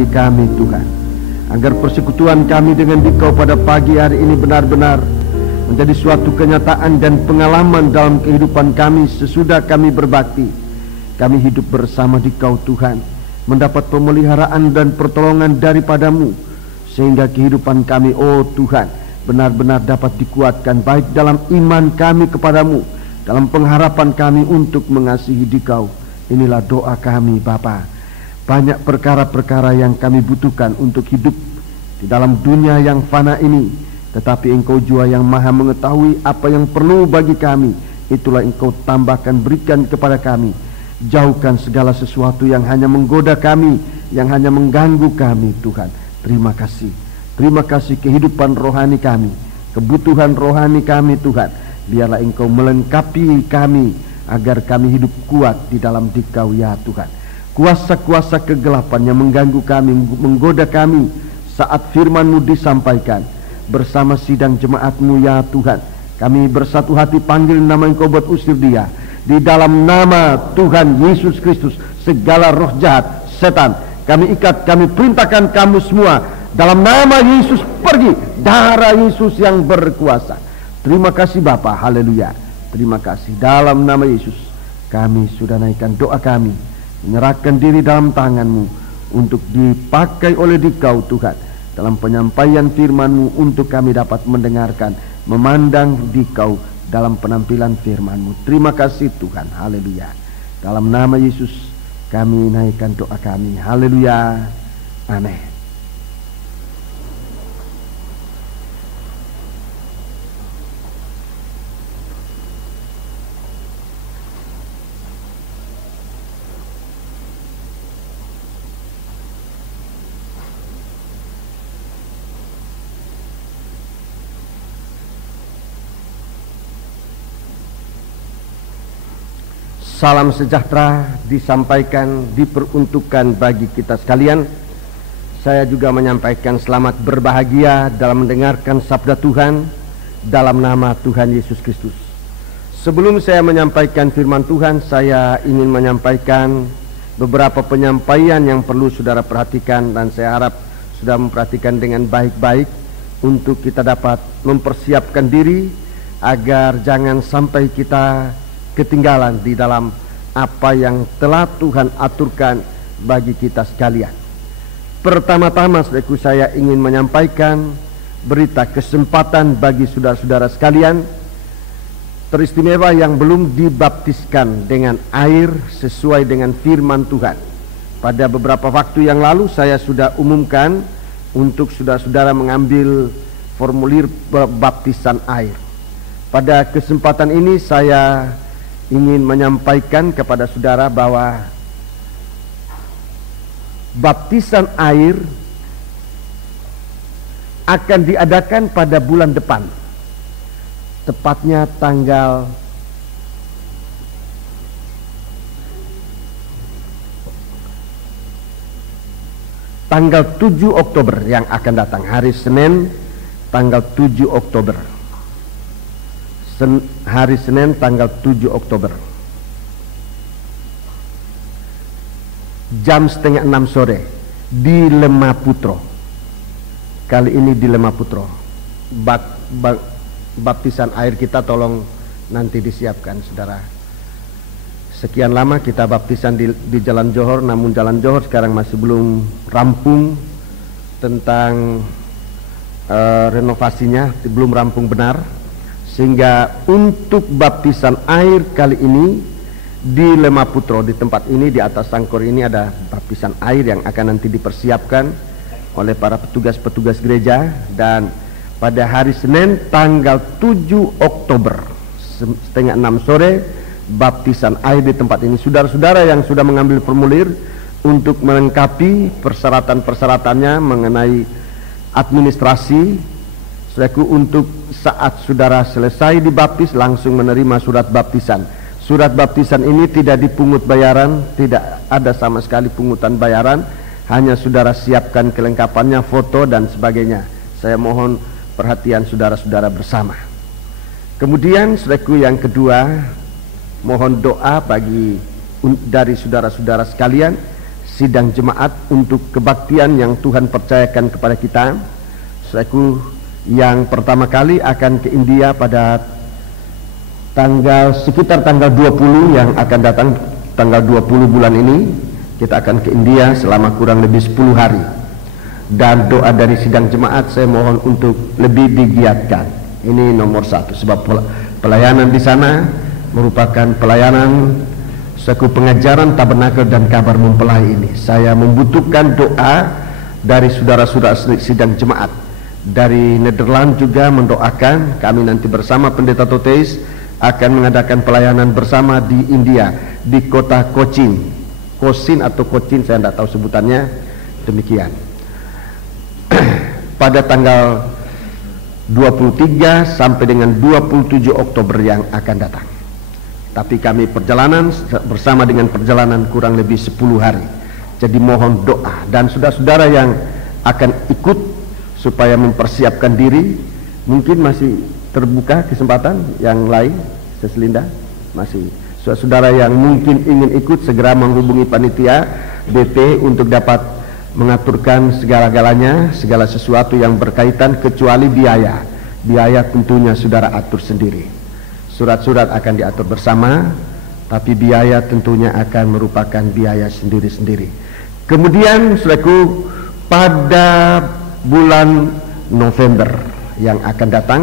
bagi kami Tuhan, agar persekutuan kami dengan Dikau pada pagi hari ini benar-benar menjadi suatu kenyataan dan pengalaman dalam kehidupan kami sesudah kami berbakti. Kami hidup bersama Dikau Tuhan, mendapat pemeliharaan dan pertolongan daripadamu, sehingga kehidupan kami, oh Tuhan, benar-benar dapat dikuatkan baik dalam iman kami kepadamu, dalam pengharapan kami untuk mengasihi Dikau. Inilah doa kami Bapa. Banyak perkara-perkara yang kami butuhkan untuk hidup di dalam dunia yang fana ini, tetapi Engkau jua yang maha mengetahui apa yang perlu bagi kami. Itulah Engkau tambahkan, berikan kepada kami. Jauhkan segala sesuatu yang hanya menggoda kami, yang hanya mengganggu kami Tuhan. Terima kasih. Terima kasih kehidupan rohani kami, kebutuhan rohani kami Tuhan. Biarlah Engkau melengkapi kami agar kami hidup kuat di dalam Dikau ya Tuhan. Kuasa-kuasa kegelapan yang mengganggu kami, menggoda kami saat firman-Mu disampaikan, bersama sidang jemaat-Mu ya Tuhan, kami bersatu hati panggil nama Engkau buat usir dia. Di dalam nama Tuhan Yesus Kristus, segala roh jahat, setan, kami ikat, kami perintahkan kamu semua dalam nama Yesus pergi. Darah Yesus yang berkuasa. Terima kasih Bapa, haleluya. Terima kasih. Dalam nama Yesus kami sudah naikkan doa kami, menyerahkan diri dalam tangan-Mu untuk dipakai oleh Dikau Tuhan dalam penyampaian firman-Mu, untuk kami dapat mendengarkan, memandang Dikau dalam penampilan firman-Mu. Terima kasih Tuhan, haleluya. Dalam nama Yesus kami naikkan doa kami, haleluya, amin. Salam sejahtera disampaikan, diperuntukkan bagi kita sekalian. Saya juga menyampaikan selamat berbahagia dalam mendengarkan sabda Tuhan dalam nama Tuhan Yesus Kristus. Sebelum saya menyampaikan firman Tuhan, saya ingin menyampaikan beberapa penyampaian yang perlu saudara perhatikan, dan saya harap sudah memperhatikan dengan baik-baik untuk kita dapat mempersiapkan diri agar jangan sampai kita ketinggalan di dalam apa yang telah Tuhan aturkan bagi kita sekalian. Pertama-tama saudaraku, saya ingin menyampaikan berita kesempatan bagi saudara-saudara sekalian teristimewa yang belum dibaptiskan dengan air sesuai dengan firman Tuhan. Pada beberapa waktu yang lalu saya sudah umumkan untuk saudara-saudara mengambil formulir baptisan air. Pada kesempatan ini saya ingin menyampaikan kepada saudara bahwa baptisan air akan diadakan pada bulan depan, tepatnya tanggal 7 Oktober yang akan datang, hari Senin tanggal 7 Oktober. Hari Senin tanggal 7 Oktober, jam 5:30 sore di Lemaputro. Kali ini di Lemaputro. Baptisan air kita tolong nanti disiapkan saudara. Sekian lama kita baptisan di Jalan Johor, namun Jalan Johor sekarang masih belum rampung tentang renovasinya, belum rampung benar. Sehingga untuk baptisan air kali ini di Lemaputro, di tempat ini, di atas sangkor ini ada baptisan air yang akan nanti dipersiapkan oleh para petugas-petugas gereja. Dan pada hari Senin tanggal 7 Oktober 5:30 sore baptisan air di tempat ini. Saudara-saudara yang sudah mengambil formulir untuk melengkapi persyaratan-persyaratannya mengenai administrasi, saudaraku, untuk saat saudara selesai dibaptis langsung menerima surat baptisan. Surat baptisan ini tidak dipungut bayaran, tidak ada sama sekali pungutan bayaran, hanya saudara siapkan kelengkapannya, foto dan sebagainya. Saya mohon perhatian saudara-saudara bersama. Kemudian saudaraku yang kedua, mohon doa dari saudara-saudara sekalian sidang jemaat untuk kebaktian yang Tuhan percayakan kepada kita. Saudaraku, yang pertama kali akan ke India pada sekitar tanggal 20 yang akan datang, tanggal 20 bulan ini kita akan ke India selama kurang lebih 10 hari. Dan doa dari sidang jemaat saya mohon untuk lebih digiatkan. Ini nomor satu, sebab pelayanan di sana merupakan pelayanan suatu pengajaran tabernakel dan kabar mempelai ini. Saya membutuhkan doa dari saudara-saudara sidang jemaat. Dari Nederland juga mendoakan, kami nanti bersama Pendeta Toteis akan mengadakan pelayanan bersama di India, di kota Cochin atau Cochin, saya tidak tahu sebutannya, demikian. Pada tanggal 23 sampai dengan 27 Oktober yang akan datang. Tapi kami perjalanan bersama dengan perjalanan kurang lebih 10 hari. Jadi mohon doa, dan saudara-saudara yang akan ikut supaya mempersiapkan diri. Mungkin masih terbuka kesempatan yang lain, Seselinda masih. Saudara yang mungkin ingin ikut segera menghubungi panitia BP untuk dapat mengaturkan segala-galanya, segala sesuatu yang berkaitan, kecuali biaya. Biaya tentunya saudara atur sendiri. Surat-surat akan diatur bersama, tapi biaya tentunya akan merupakan biaya sendiri-sendiri. Kemudian saudaraku, pada bulan November yang akan datang,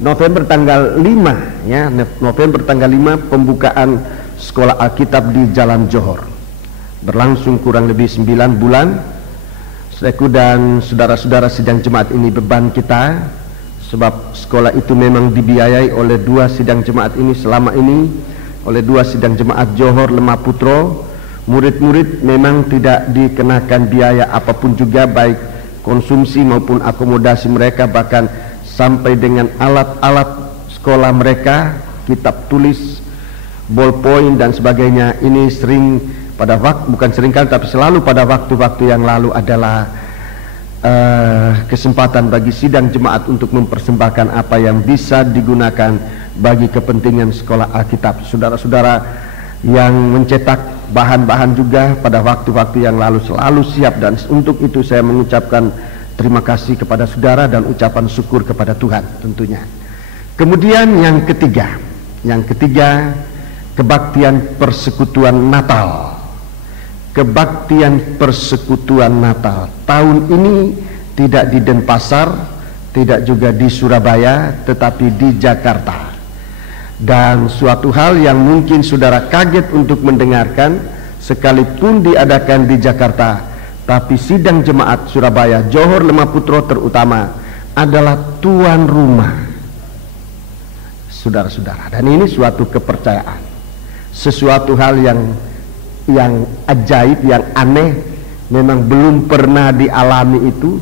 November tanggal 5 ya, November tanggal 5 pembukaan sekolah Alkitab di Jalan Johor. Berlangsung kurang lebih 9 bulan. Saudaraku dan saudara-saudara sidang jemaat, ini beban kita, sebab sekolah itu memang dibiayai oleh dua sidang jemaat ini selama ini, oleh dua sidang jemaat Johor Lemah-Putro. Murid-murid memang tidak dikenakan biaya apapun juga, baik konsumsi maupun akomodasi mereka, bahkan sampai dengan alat-alat sekolah mereka, kitab tulis, ballpoint dan sebagainya. Ini sering pada waktu, bukan seringkali tapi selalu pada waktu-waktu yang lalu adalah kesempatan bagi sidang jemaat untuk mempersembahkan apa yang bisa digunakan bagi kepentingan sekolah Alkitab. Saudara-saudara yang mencetak bahan-bahan juga pada waktu-waktu yang lalu selalu siap, dan untuk itu saya mengucapkan terima kasih kepada saudara dan ucapan syukur kepada Tuhan tentunya. Kemudian yang ketiga, kebaktian persekutuan Natal. Kebaktian persekutuan Natal tahun ini tidak di Denpasar, tidak juga di Surabaya, tetapi di Jakarta. Dan suatu hal yang mungkin saudara kaget untuk mendengarkan, sekalipun diadakan di Jakarta, tapi sidang jemaat Surabaya, Johor Lemah-Putro terutama adalah tuan rumah, saudara-saudara. Dan ini suatu kepercayaan, sesuatu hal yang ajaib, yang aneh, memang belum pernah dialami itu.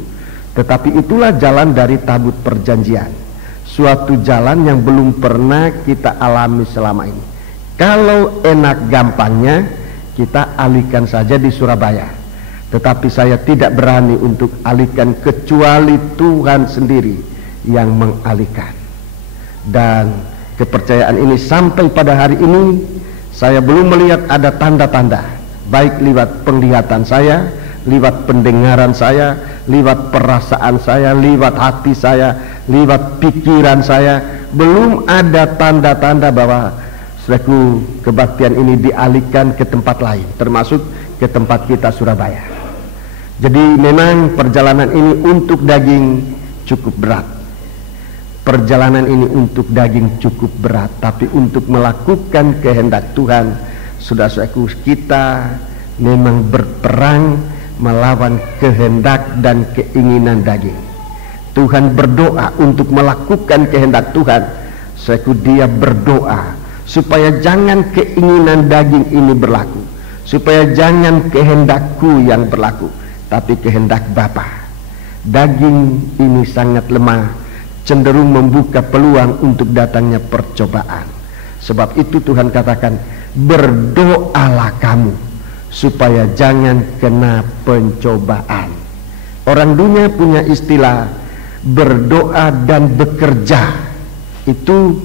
Tetapi itulah jalan dari tabut perjanjian, suatu jalan yang belum pernah kita alami selama ini. Kalau enak gampangnya kita alihkan saja di Surabaya, tetapi saya tidak berani untuk alihkan kecuali Tuhan sendiri yang mengalihkan. Dan kepercayaan ini sampai pada hari ini saya belum melihat ada tanda-tanda, baik lewat penglihatan saya, lewat pendengaran saya, lewat perasaan saya, lewat hati saya, lewat pikiran saya, belum ada tanda-tanda bahwa saudaraku kebaktian ini dialihkan ke tempat lain, termasuk ke tempat kita Surabaya. Jadi memang perjalanan ini untuk daging cukup berat. Perjalanan ini untuk daging cukup berat, tapi untuk melakukan kehendak Tuhan, saudara-saudaraku, kita memang berperang melawan kehendak dan keinginan daging. Tuhan berdoa untuk melakukan kehendak Tuhan. Saudaraku, dia berdoa supaya jangan keinginan daging ini berlaku, supaya jangan kehendakku yang berlaku, tapi kehendak Bapa. Daging ini sangat lemah, cenderung membuka peluang untuk datangnya percobaan. Sebab itu Tuhan katakan, berdoalah kamu supaya jangan kena pencobaan. Orang dunia punya istilah berdoa dan bekerja. Itu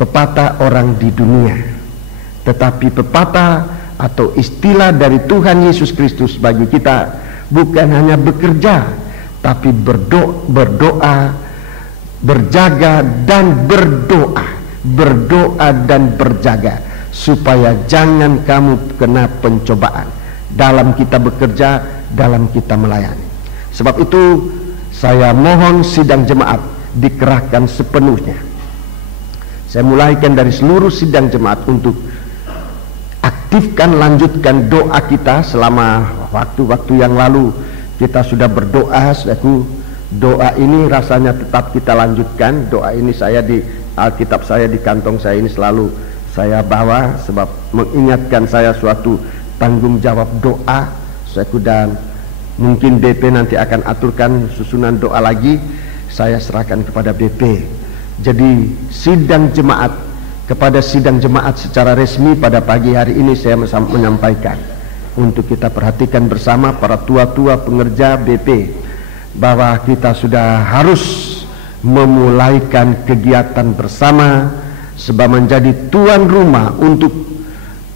pepatah orang di dunia. Tetapi pepatah atau istilah dari Tuhan Yesus Kristus bagi kita bukan hanya bekerja, tapi berdoa, berjaga dan berdoa, berdoa dan berjaga, supaya jangan kamu kena pencobaan dalam kita bekerja, dalam kita melayani. Sebab itu saya mohon sidang jemaat dikerahkan sepenuhnya. Saya mulaikan dari seluruh sidang jemaat untuk aktifkan, lanjutkan doa kita. Selama waktu-waktu yang lalu kita sudah berdoa, saudaraku. Doa ini rasanya tetap kita lanjutkan. Doa ini saya di Alkitab saya, di kantong saya ini selalu saya bawa, sebab mengingatkan saya suatu tanggung jawab doa, saudaraku. Dan mungkin BP nanti akan aturkan susunan doa lagi, saya serahkan kepada BP. Jadi sidang jemaat, kepada sidang jemaat secara resmi pada pagi hari ini saya menyampaikan untuk kita perhatikan bersama para tua-tua pengerja BP, bahwa kita sudah harus memulaikan kegiatan bersama sebab menjadi tuan rumah untuk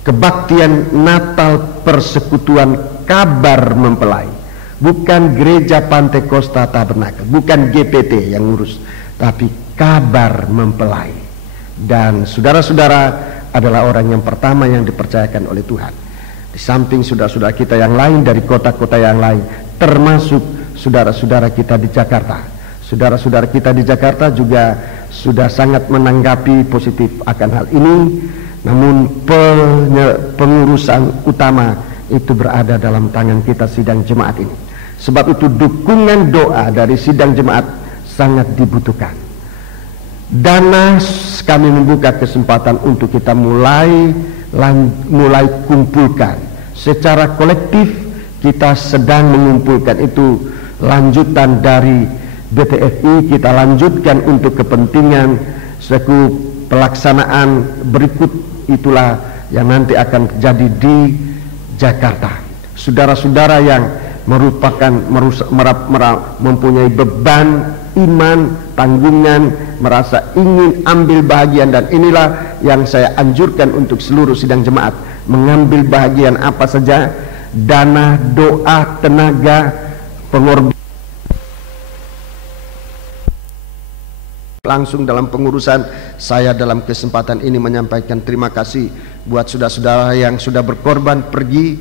kebaktian Natal Persekutuan Kabar Mempelai. Bukan Gereja Pantekosta Tabernakel, bukan GPT yang ngurus, tapi Kabar Mempelai. Dan saudara-saudara adalah orang yang pertama yang dipercayakan oleh Tuhan. Di samping saudara-saudara kita yang lain dari kota-kota yang lain, termasuk saudara-saudara kita di Jakarta. Saudara-saudara kita di Jakarta juga sudah sangat menanggapi positif akan hal ini. Namun pengurusan utama itu berada dalam tangan kita sidang jemaat ini. Sebab itu dukungan doa dari sidang jemaat sangat dibutuhkan. Dana, kami membuka kesempatan untuk kita mulai kumpulkan secara kolektif. Kita sedang mengumpulkan itu lanjutan dari BTFI, kita lanjutkan untuk kepentingan suatu pelaksanaan berikut, itulah yang nanti akan terjadi di Jakarta. Saudara-saudara yang merupakan mempunyai beban iman, tanggungan, merasa ingin ambil bahagian, dan inilah yang saya anjurkan untuk seluruh sidang jemaat, mengambil bahagian apa saja, dana, doa, tenaga, pengorbanan langsung dalam pengurusan. Saya dalam kesempatan ini menyampaikan terima kasih buat saudara-saudara yang sudah berkorban pergi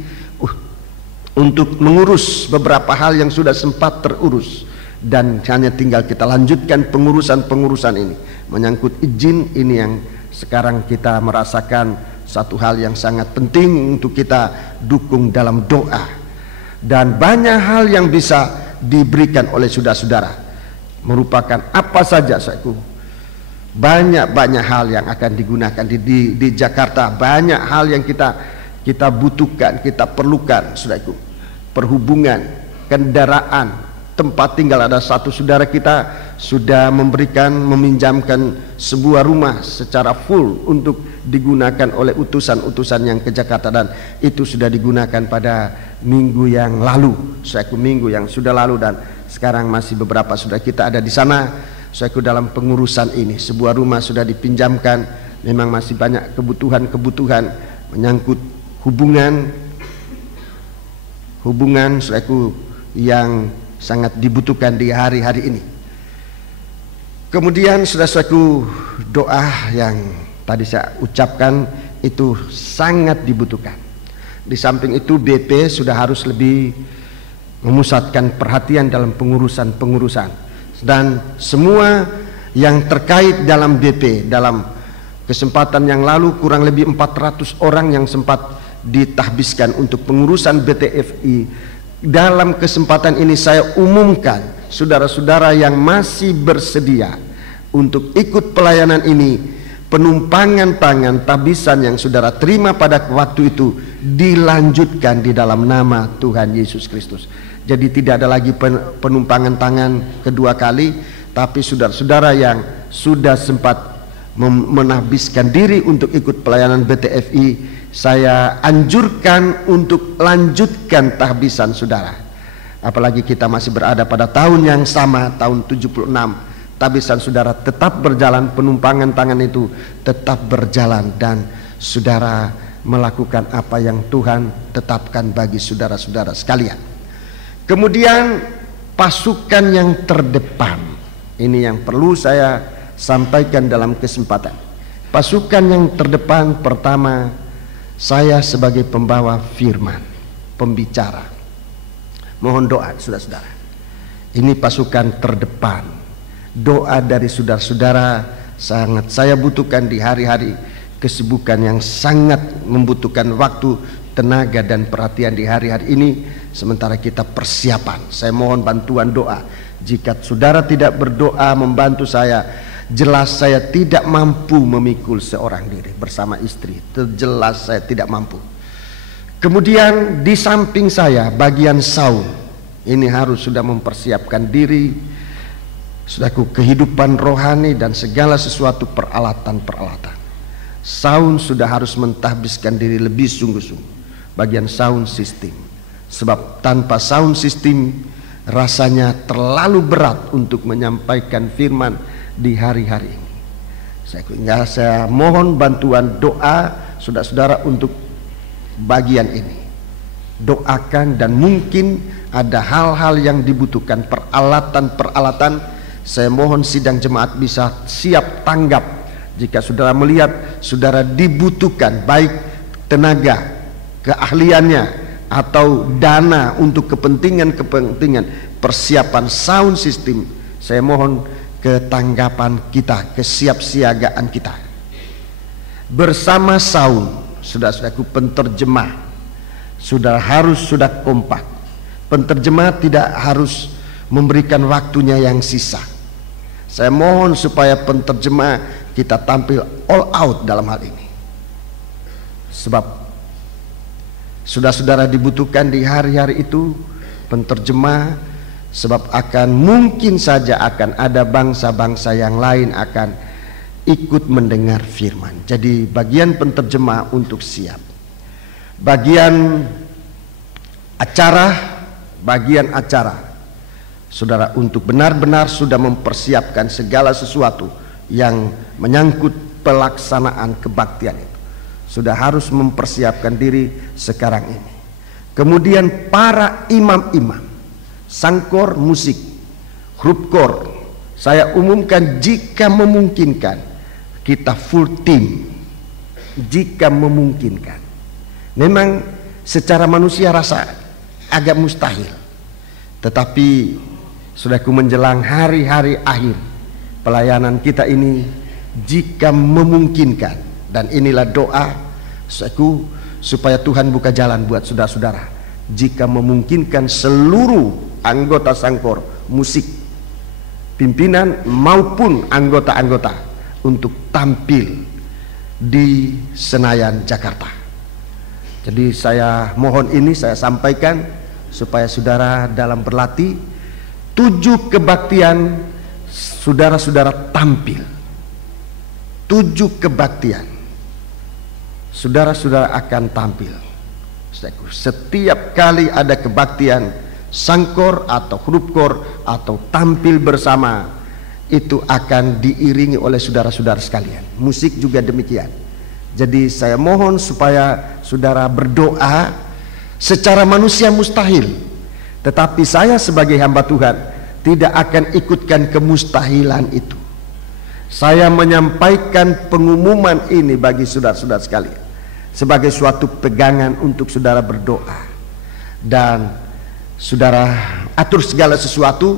untuk mengurus beberapa hal yang sudah sempat terurus, dan hanya tinggal kita lanjutkan pengurusan ini. Menyangkut izin ini yang sekarang kita merasakan satu hal yang sangat penting untuk kita dukung dalam doa, dan banyak hal yang bisa diberikan oleh saudara-saudara. Merupakan apa saja, saudaraku, banyak hal yang akan digunakan di Jakarta. Banyak hal yang kita butuhkan, kita perlukan, saudaraku. Perhubungan, kendaraan, tempat tinggal. Ada satu saudara kita sudah meminjamkan sebuah rumah secara full untuk digunakan oleh utusan-utusan yang ke Jakarta, dan itu sudah digunakan pada minggu yang lalu, saudaraku, minggu yang sudah lalu. Dan sekarang masih beberapa saudara kita ada di sana, saudaraku, dalam pengurusan ini. Sebuah rumah sudah dipinjamkan. Memang masih banyak kebutuhan menyangkut hubungan, saudaraku, yang sangat dibutuhkan di hari-hari ini. Kemudian saudara-saudaraku, doa yang tadi saya ucapkan itu sangat dibutuhkan. Di samping itu BP sudah harus lebih memusatkan perhatian dalam pengurusan, dan semua yang terkait dalam BP. Dalam kesempatan yang lalu kurang lebih 400 orang yang sempat ditahbiskan untuk pengurusan BTFI. Dalam kesempatan ini saya umumkan, saudara-saudara yang masih bersedia untuk ikut pelayanan ini, penumpangan tangan tabisan yang saudara terima pada waktu itu dilanjutkan di dalam nama Tuhan Yesus Kristus. Jadi tidak ada lagi penumpangan tangan kedua kali, tapi saudara-saudara yang sudah sempat menahbiskan diri untuk ikut pelayanan BTFI, saya anjurkan untuk lanjutkan tahbisan saudara. Apalagi kita masih berada pada tahun yang sama, tahun 76. Tahbisan saudara tetap berjalan, penumpangan tangan itu tetap berjalan, dan saudara melakukan apa yang Tuhan tetapkan bagi saudara-saudara sekalian. Kemudian pasukan yang terdepan, ini yang perlu saya sampaikan dalam kesempatan. Pasukan yang terdepan pertama, saya sebagai pembawa firman, pembicara, mohon doa saudara-saudara. Ini pasukan terdepan. Doa dari saudara-saudara sangat saya butuhkan di hari-hari kesibukan yang sangat membutuhkan waktu, tenaga dan perhatian di hari-hari ini. Sementara kita persiapan, saya mohon bantuan doa. Jika saudara tidak berdoa membantu saya, jelas saya tidak mampu memikul seorang diri bersama istri. Jelas saya tidak mampu. Kemudian di samping saya bagian sound. Ini harus sudah mempersiapkan diri, saudaraku, kehidupan rohani dan segala sesuatu peralatan-peralatan. Sound sudah harus mentahbiskan diri lebih sungguh-sungguh. Bagian sound system. Sebab tanpa sound system rasanya terlalu berat untuk menyampaikan firman di hari-hari ini. Saya mohon bantuan doa saudara-saudara untuk bagian ini. Doakan, dan mungkin ada hal-hal yang dibutuhkan, peralatan-peralatan. Saya mohon sidang jemaat bisa siap tanggap jika saudara melihat saudara dibutuhkan baik tenaga, keahliannya atau dana untuk kepentingan persiapan sound system. Saya mohon ketanggapan kita, kesiapsiagaan kita bersama sound. Saudara-saudaraku, penterjemah saudara harus sudah kompak. Penterjemah tidak harus memberikan waktunya yang sisa. Saya mohon supaya penterjemah kita tampil all out dalam hal ini. Sebab saudara-saudara dibutuhkan di hari-hari itu penterjemah. Sebab mungkin saja akan ada bangsa-bangsa yang lain akan ikut mendengar firman. Jadi bagian penterjemah untuk siap. Bagian acara, saudara untuk benar-benar sudah mempersiapkan segala sesuatu yang menyangkut pelaksanaan kebaktian itu. Sudah harus mempersiapkan diri sekarang ini. Kemudian para imam-imam, sangkor musik, hrupkor, saya umumkan jika memungkinkan kita full team. Jika memungkinkan. Memang secara manusia rasa agak mustahil, tetapi saudaraku menjelang hari-hari akhir pelayanan kita ini, jika memungkinkan, dan inilah doa saudaraku supaya Tuhan buka jalan buat saudara-saudara, jika memungkinkan seluruh anggota sangkor musik, pimpinan maupun anggota-anggota untuk tampil di Senayan, Jakarta. Jadi saya mohon ini saya sampaikan supaya saudara dalam berlatih 7 kebaktian saudara-saudara tampil. 7 kebaktian saudara-saudara akan tampil. Setiap kali ada kebaktian sangkor atau hrupkor atau tampil bersama, itu akan diiringi oleh saudara-saudara sekalian. Musik juga demikian. Jadi saya mohon supaya saudara berdoa. Secara manusia mustahil, tetapi saya sebagai hamba Tuhan tidak akan ikutkan kemustahilan itu. Saya menyampaikan pengumuman ini bagi saudara-saudara sekalian sebagai suatu pegangan untuk saudara berdoa. Dan saudara atur segala sesuatu.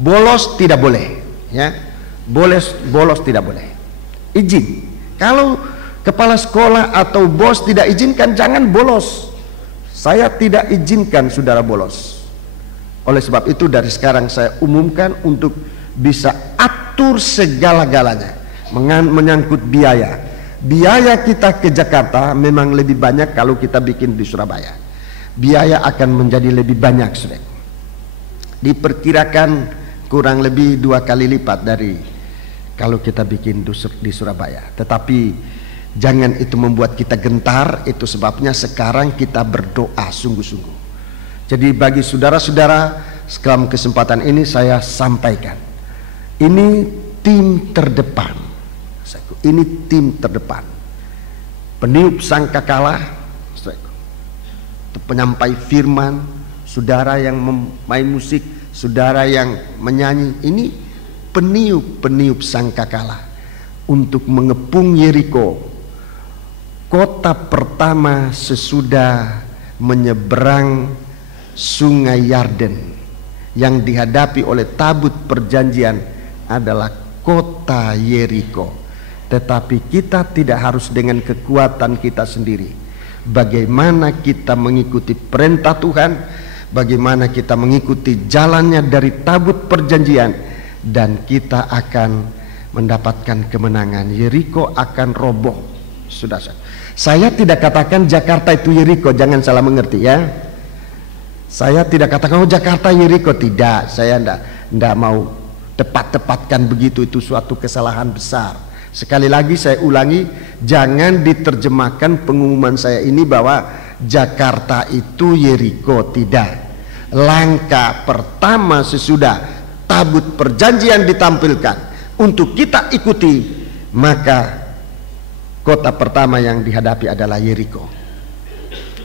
Bolos tidak boleh, ya. Bolos tidak boleh. Izin. Kalau kepala sekolah atau bos tidak izinkan, jangan bolos. Saya tidak izinkan saudara bolos. Oleh sebab itu dari sekarang saya umumkan untuk bisa atur segala-galanya. Menyangkut biaya. Biaya kita ke Jakarta memang lebih banyak kalau kita bikin di Surabaya. Biaya akan menjadi lebih banyak, saudara. Diperkirakan kurang lebih 2 kali lipat dari kalau kita bikin di Surabaya. Tetapi jangan itu membuat kita gentar. Itu sebabnya sekarang kita berdoa sungguh-sungguh. Jadi bagi saudara-saudara, dalam kesempatan ini saya sampaikan, ini tim terdepan. Ini tim terdepan. peniup sangkakala, penyampai firman, saudara yang memain musik, saudara yang menyanyi, ini peniup sangkakala untuk mengepung Yeriko, kota pertama sesudah menyeberang sungai Yarden. Yang dihadapi oleh tabut perjanjian adalah kota Yeriko. Tetapi kita tidak harus dengan kekuatan kita sendiri. Bagaimana kita mengikuti perintah Tuhan, bagaimana kita mengikuti jalannya dari tabut perjanjian, dan kita akan mendapatkan kemenangan. Yeriko akan roboh. Sudah, saya tidak katakan Jakarta itu Yeriko, jangan salah mengerti ya. Saya tidak katakan Jakarta Yeriko, tidak. Saya tidak mau tepat-tepatkan begitu, itu suatu kesalahan besar. Sekali lagi saya ulangi, jangan diterjemahkan pengumuman saya ini bahwa Jakarta itu Yeriko, tidak. Langkah pertama sesudah tabut perjanjian ditampilkan untuk kita ikuti, maka kota pertama yang dihadapi adalah Yeriko.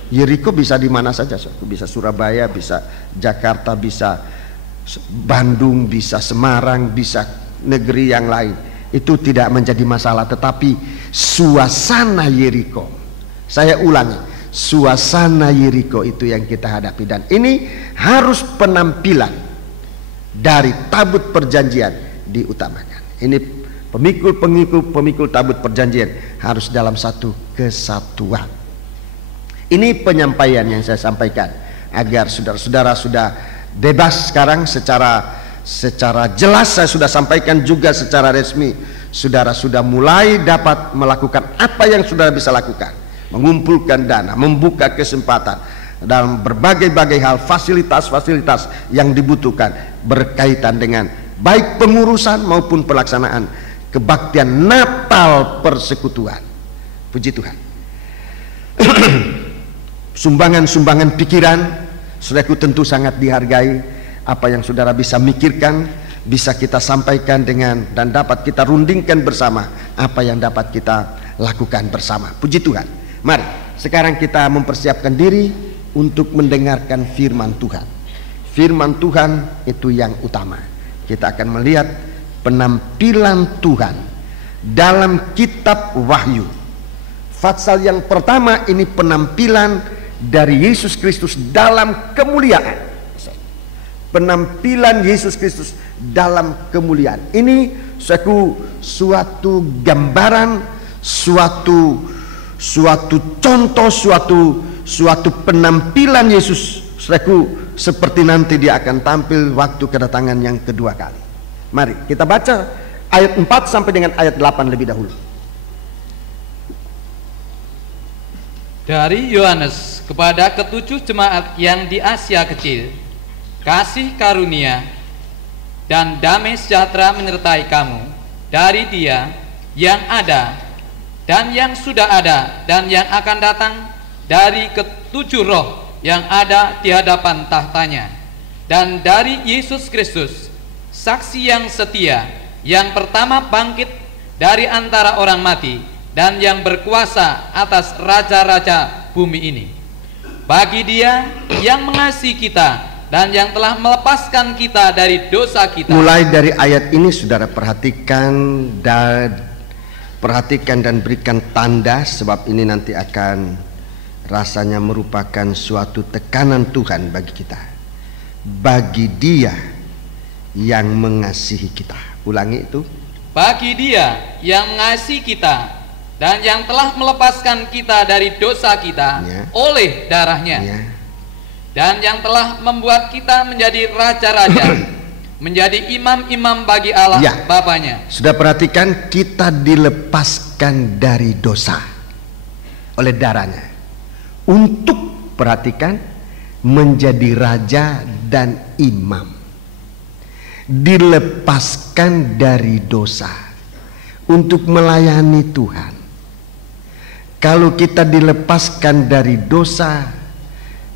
Yeriko bisa di mana saja, bisa Surabaya, bisa Jakarta, bisa Bandung, bisa Semarang, bisa negeri yang lain. Itu tidak menjadi masalah, tetapi suasana Yeriko, saya ulangi, suasana Yeriko itu yang kita hadapi, dan ini harus penampilan dari tabut perjanjian diutamakan. Ini pemikul tabut perjanjian harus dalam satu kesatuan. Ini penyampaian yang saya sampaikan agar saudara-saudara sudah bebas sekarang, secara jelas saya sudah sampaikan juga secara resmi. Saudara sudah mulai dapat melakukan apa yang saudara bisa lakukan, mengumpulkan dana, membuka kesempatan dalam berbagai-bagai hal, fasilitas-fasilitas yang dibutuhkan berkaitan dengan baik pengurusan maupun pelaksanaan kebaktian Natal persekutuan. Puji Tuhan. Sumbangan-sumbangan pikiran, saudaraku, tentu sangat dihargai. Apa yang saudara bisa mikirkan, bisa kita sampaikan dengan, dan dapat kita rundingkan bersama apa yang dapat kita lakukan bersama. Puji Tuhan. Mari sekarang kita mempersiapkan diri untuk mendengarkan firman Tuhan. Firman Tuhan itu yang utama. Kita akan melihat penampilan Tuhan dalam kitab Wahyu. Pasal yang pertama ini penampilan dari Yesus Kristus dalam kemuliaan. Penampilan Yesus Kristus dalam kemuliaan. Ini suatu gambaran, suatu contoh, suatu penampilan Yesus, seperti nanti dia akan tampil waktu kedatangan yang kedua kali. Mari kita baca ayat 4 sampai dengan ayat 8 lebih dahulu. Dari Yohanes kepada ketujuh jemaat yang di Asia Kecil, kasih karunia dan damai sejahtera menyertai kamu dari Dia yang ada dan yang sudah ada dan yang akan datang, dari ketujuh roh yang ada di hadapan tahtanya, dan dari Yesus Kristus, saksi yang setia, yang pertama bangkit dari antara orang mati dan yang berkuasa atas raja-raja bumi ini. Bagi Dia yang mengasihi kita dan yang telah melepaskan kita dari dosa kita. Mulai dari ayat ini saudara perhatikan dan berikan tanda, sebab ini nanti akan rasanya merupakan suatu tekanan Tuhan bagi kita. Bagi Dia yang mengasihi kita. Ulangi itu. Bagi Dia yang mengasihi kita dan yang telah melepaskan kita dari dosa kita oleh darahnya, dan yang telah membuat kita menjadi raja-raja, menjadi imam-imam bagi Allah Bapanya. Sudah perhatikan, kita dilepaskan dari dosa oleh darahnya untuk, perhatikan, menjadi raja dan imam. Dilepaskan dari dosa untuk melayani Tuhan. Kalau kita dilepaskan dari dosa,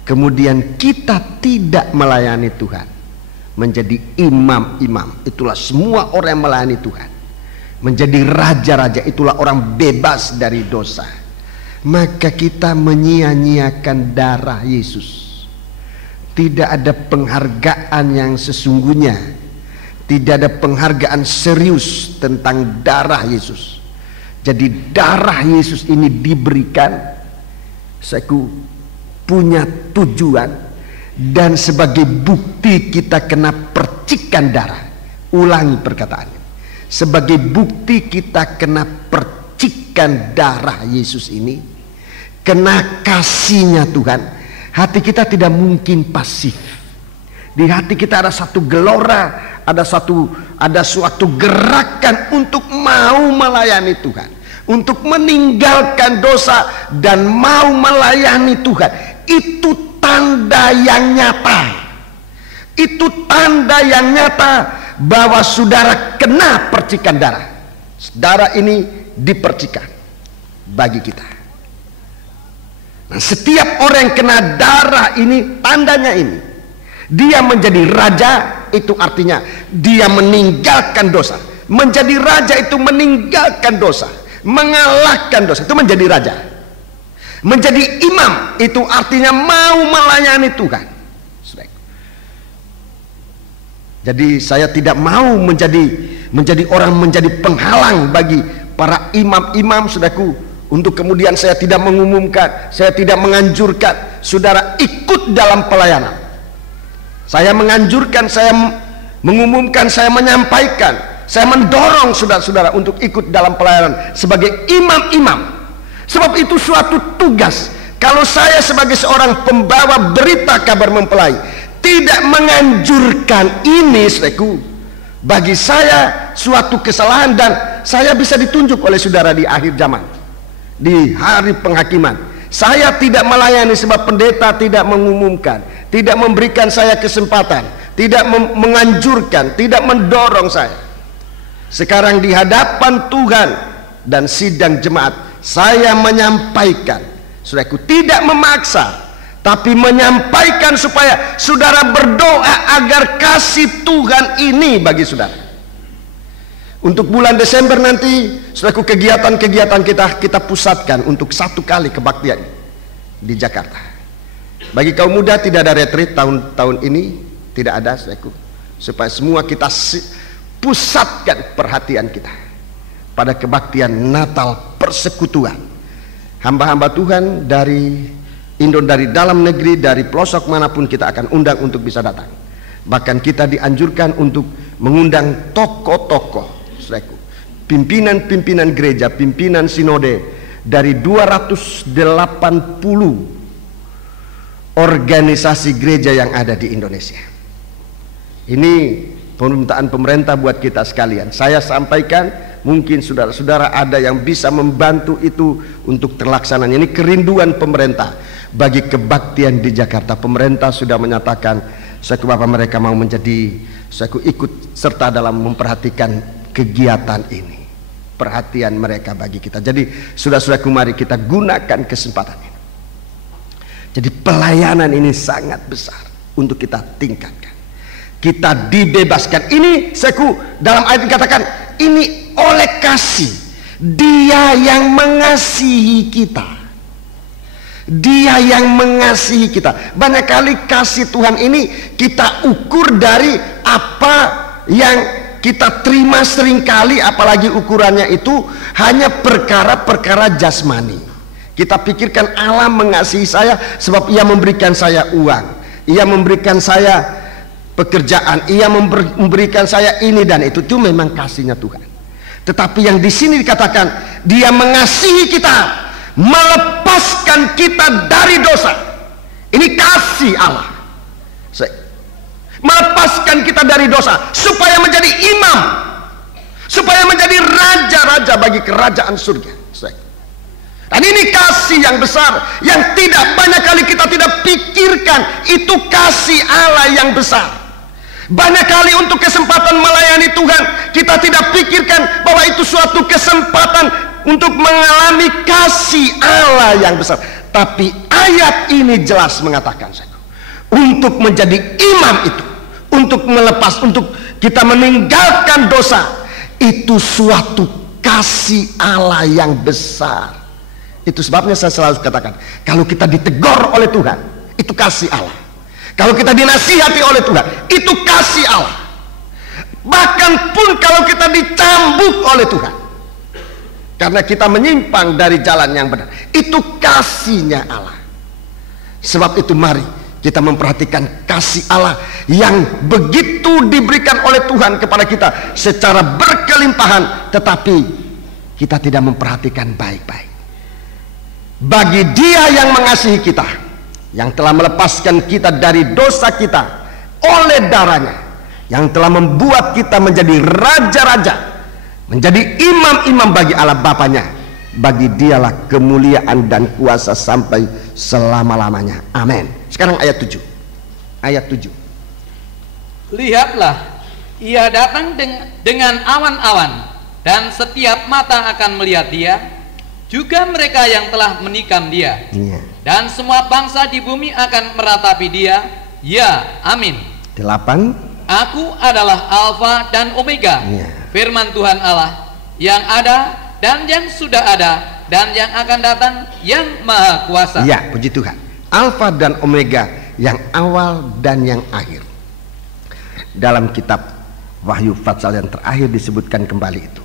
kemudian kita tidak melayani Tuhan, menjadi imam-imam, itulah semua orang yang melayani Tuhan. Menjadi raja-raja, itulah orang bebas dari dosa. maka kita menyia-nyiakan darah Yesus. Tidak ada penghargaan yang sesungguhnya, tidak ada penghargaan serius tentang darah Yesus. Jadi darah Yesus ini diberikan, saya punya tujuan, dan sebagai bukti kita kena percikan darah. Ulangi perkataannya, sebagai bukti kita kena percikan darah Yesus ini, kena kasihnya Tuhan. Hati kita tidak mungkin pasif. Di hati kita ada satu gelora, ada suatu gerakan untuk mau melayani Tuhan, untuk meninggalkan dosa dan mau melayani Tuhan. Itu tanda yang nyata. Itu tanda yang nyata bahwa saudara kena percikan darah. Darah ini dipercikan bagi kita. Nah, setiap orang yang kena darah ini, tandanya ini, dia menjadi raja. Itu artinya dia meninggalkan dosa. Menjadi raja itu meninggalkan dosa, mengalahkan dosa, itu menjadi raja. Menjadi imam itu artinya mau melayani Tuhan. Jadi saya tidak mau menjadi orang menjadi penghalang bagi para imam-imam, saudaraku, untuk kemudian saya tidak mengumumkan, saya tidak menganjurkan saudara ikut dalam pelayanan. Saya menganjurkan, saya mengumumkan, saya menyampaikan, saya mendorong saudara-saudara untuk ikut dalam pelayanan sebagai imam-imam. Sebab itu suatu tugas. Kalau saya sebagai seorang pembawa berita kabar mempelai tidak menganjurkan ini, saudaraku, bagi saya suatu kesalahan, dan saya bisa ditunjuk oleh saudara di akhir zaman, di hari penghakiman. Saya tidak melayani sebab pendeta tidak mengumumkan, tidak memberikan saya kesempatan, tidak menganjurkan, tidak mendorong saya. Sekarang di hadapan Tuhan dan sidang jemaat, saya menyampaikan, saudaraku, tidak memaksa, tapi menyampaikan supaya saudara berdoa agar kasih Tuhan ini bagi saudara. Untuk bulan Desember nanti, saudaraku, kegiatan-kegiatan kita pusatkan untuk satu kali kebaktian di Jakarta. Bagi kaum muda tidak ada retreat tahun ini, tidak ada, saudaraku, supaya semua kita pusatkan perhatian kita pada kebaktian Natal persekutuan. Hamba-hamba Tuhan dari dalam negeri, dari pelosok manapun kita akan undang untuk bisa datang. Bahkan kita dianjurkan untuk mengundang tokoh-tokoh, pimpinan-pimpinan gereja, pimpinan sinode dari 280 organisasi gereja yang ada di Indonesia. Ini permintaan pemerintah buat kita sekalian. Saya sampaikan, mungkin saudara-saudara ada yang bisa membantu itu untuk terlaksananya. Ini kerinduan pemerintah bagi kebaktian di Jakarta. Pemerintah sudah menyatakan, Bapak, mereka mau menjadi, ikut serta dalam memperhatikan kegiatan ini, perhatian mereka bagi kita. Jadi saudara-saudaraku, mari kita gunakan kesempatan ini. Jadi pelayanan ini sangat besar untuk kita tingkatkan. Kita dibebaskan. Ini dalam ayat dikatakan, ini oleh kasih. Dia yang mengasihi kita. Dia yang mengasihi kita. Banyak kali kasih Tuhan ini kita ukur dari apa yang kita terima seringkali, apalagi ukurannya itu hanya perkara-perkara jasmani. Kita pikirkan Allah mengasihi saya sebab Ia memberikan saya uang, Ia memberikan saya pekerjaan, Ia memberikan saya ini dan itu memang kasihnya Tuhan. Tetapi yang di sini dikatakan, Dia mengasihi kita, melepaskan kita dari dosa. Ini kasih Allah. Melepaskan kita dari dosa supaya menjadi imam, supaya menjadi raja-raja bagi kerajaan surga. Dan ini kasih yang besar yang tidak banyak kali kita tidak pikirkan. Itu kasih Allah yang besar. Banyak kali untuk kesempatan melayani Tuhan kita tidak pikirkan bahwa itu suatu kesempatan untuk mengalami kasih Allah yang besar. Tapi ayat ini jelas mengatakan, untuk menjadi imam itu, untuk melepas, untuk kita meninggalkan dosa, itu suatu kasih Allah yang besar. Itu sebabnya saya selalu katakan, kalau kita ditegur oleh Tuhan, itu kasih Allah. Kalau kita dinasihati oleh Tuhan, itu kasih Allah. Bahkan pun kalau kita dicambuk oleh Tuhan karena kita menyimpang dari jalan yang benar, itu kasihnya Allah. Sebab itu mari kita memperhatikan kasih Allah yang begitu diberikan oleh Tuhan kepada kita secara berkelimpahan, tetapi kita tidak memperhatikan baik-baik. Bagi Dia yang mengasihi kita, yang telah melepaskan kita dari dosa kita oleh darahnya, yang telah membuat kita menjadi raja-raja, menjadi imam-imam bagi Allah Bapanya, bagi Dialah kemuliaan dan kuasa sampai selama-lamanya. Amin. Sekarang ayat 7. Ayat 7. Lihatlah, Ia datang dengan awan-awan, dan setiap mata akan melihat Dia, juga mereka yang telah menikam Dia. Dan semua bangsa di bumi akan meratapi Dia. Ya, amin. 8. Aku adalah Alfa dan Omega, firman Tuhan Allah, yang ada dan yang sudah ada dan yang akan datang, yang maha kuasa. Ya, puji Tuhan. Alfa dan Omega, yang awal dan yang akhir. Dalam kitab Wahyu pasal yang terakhir disebutkan kembali itu.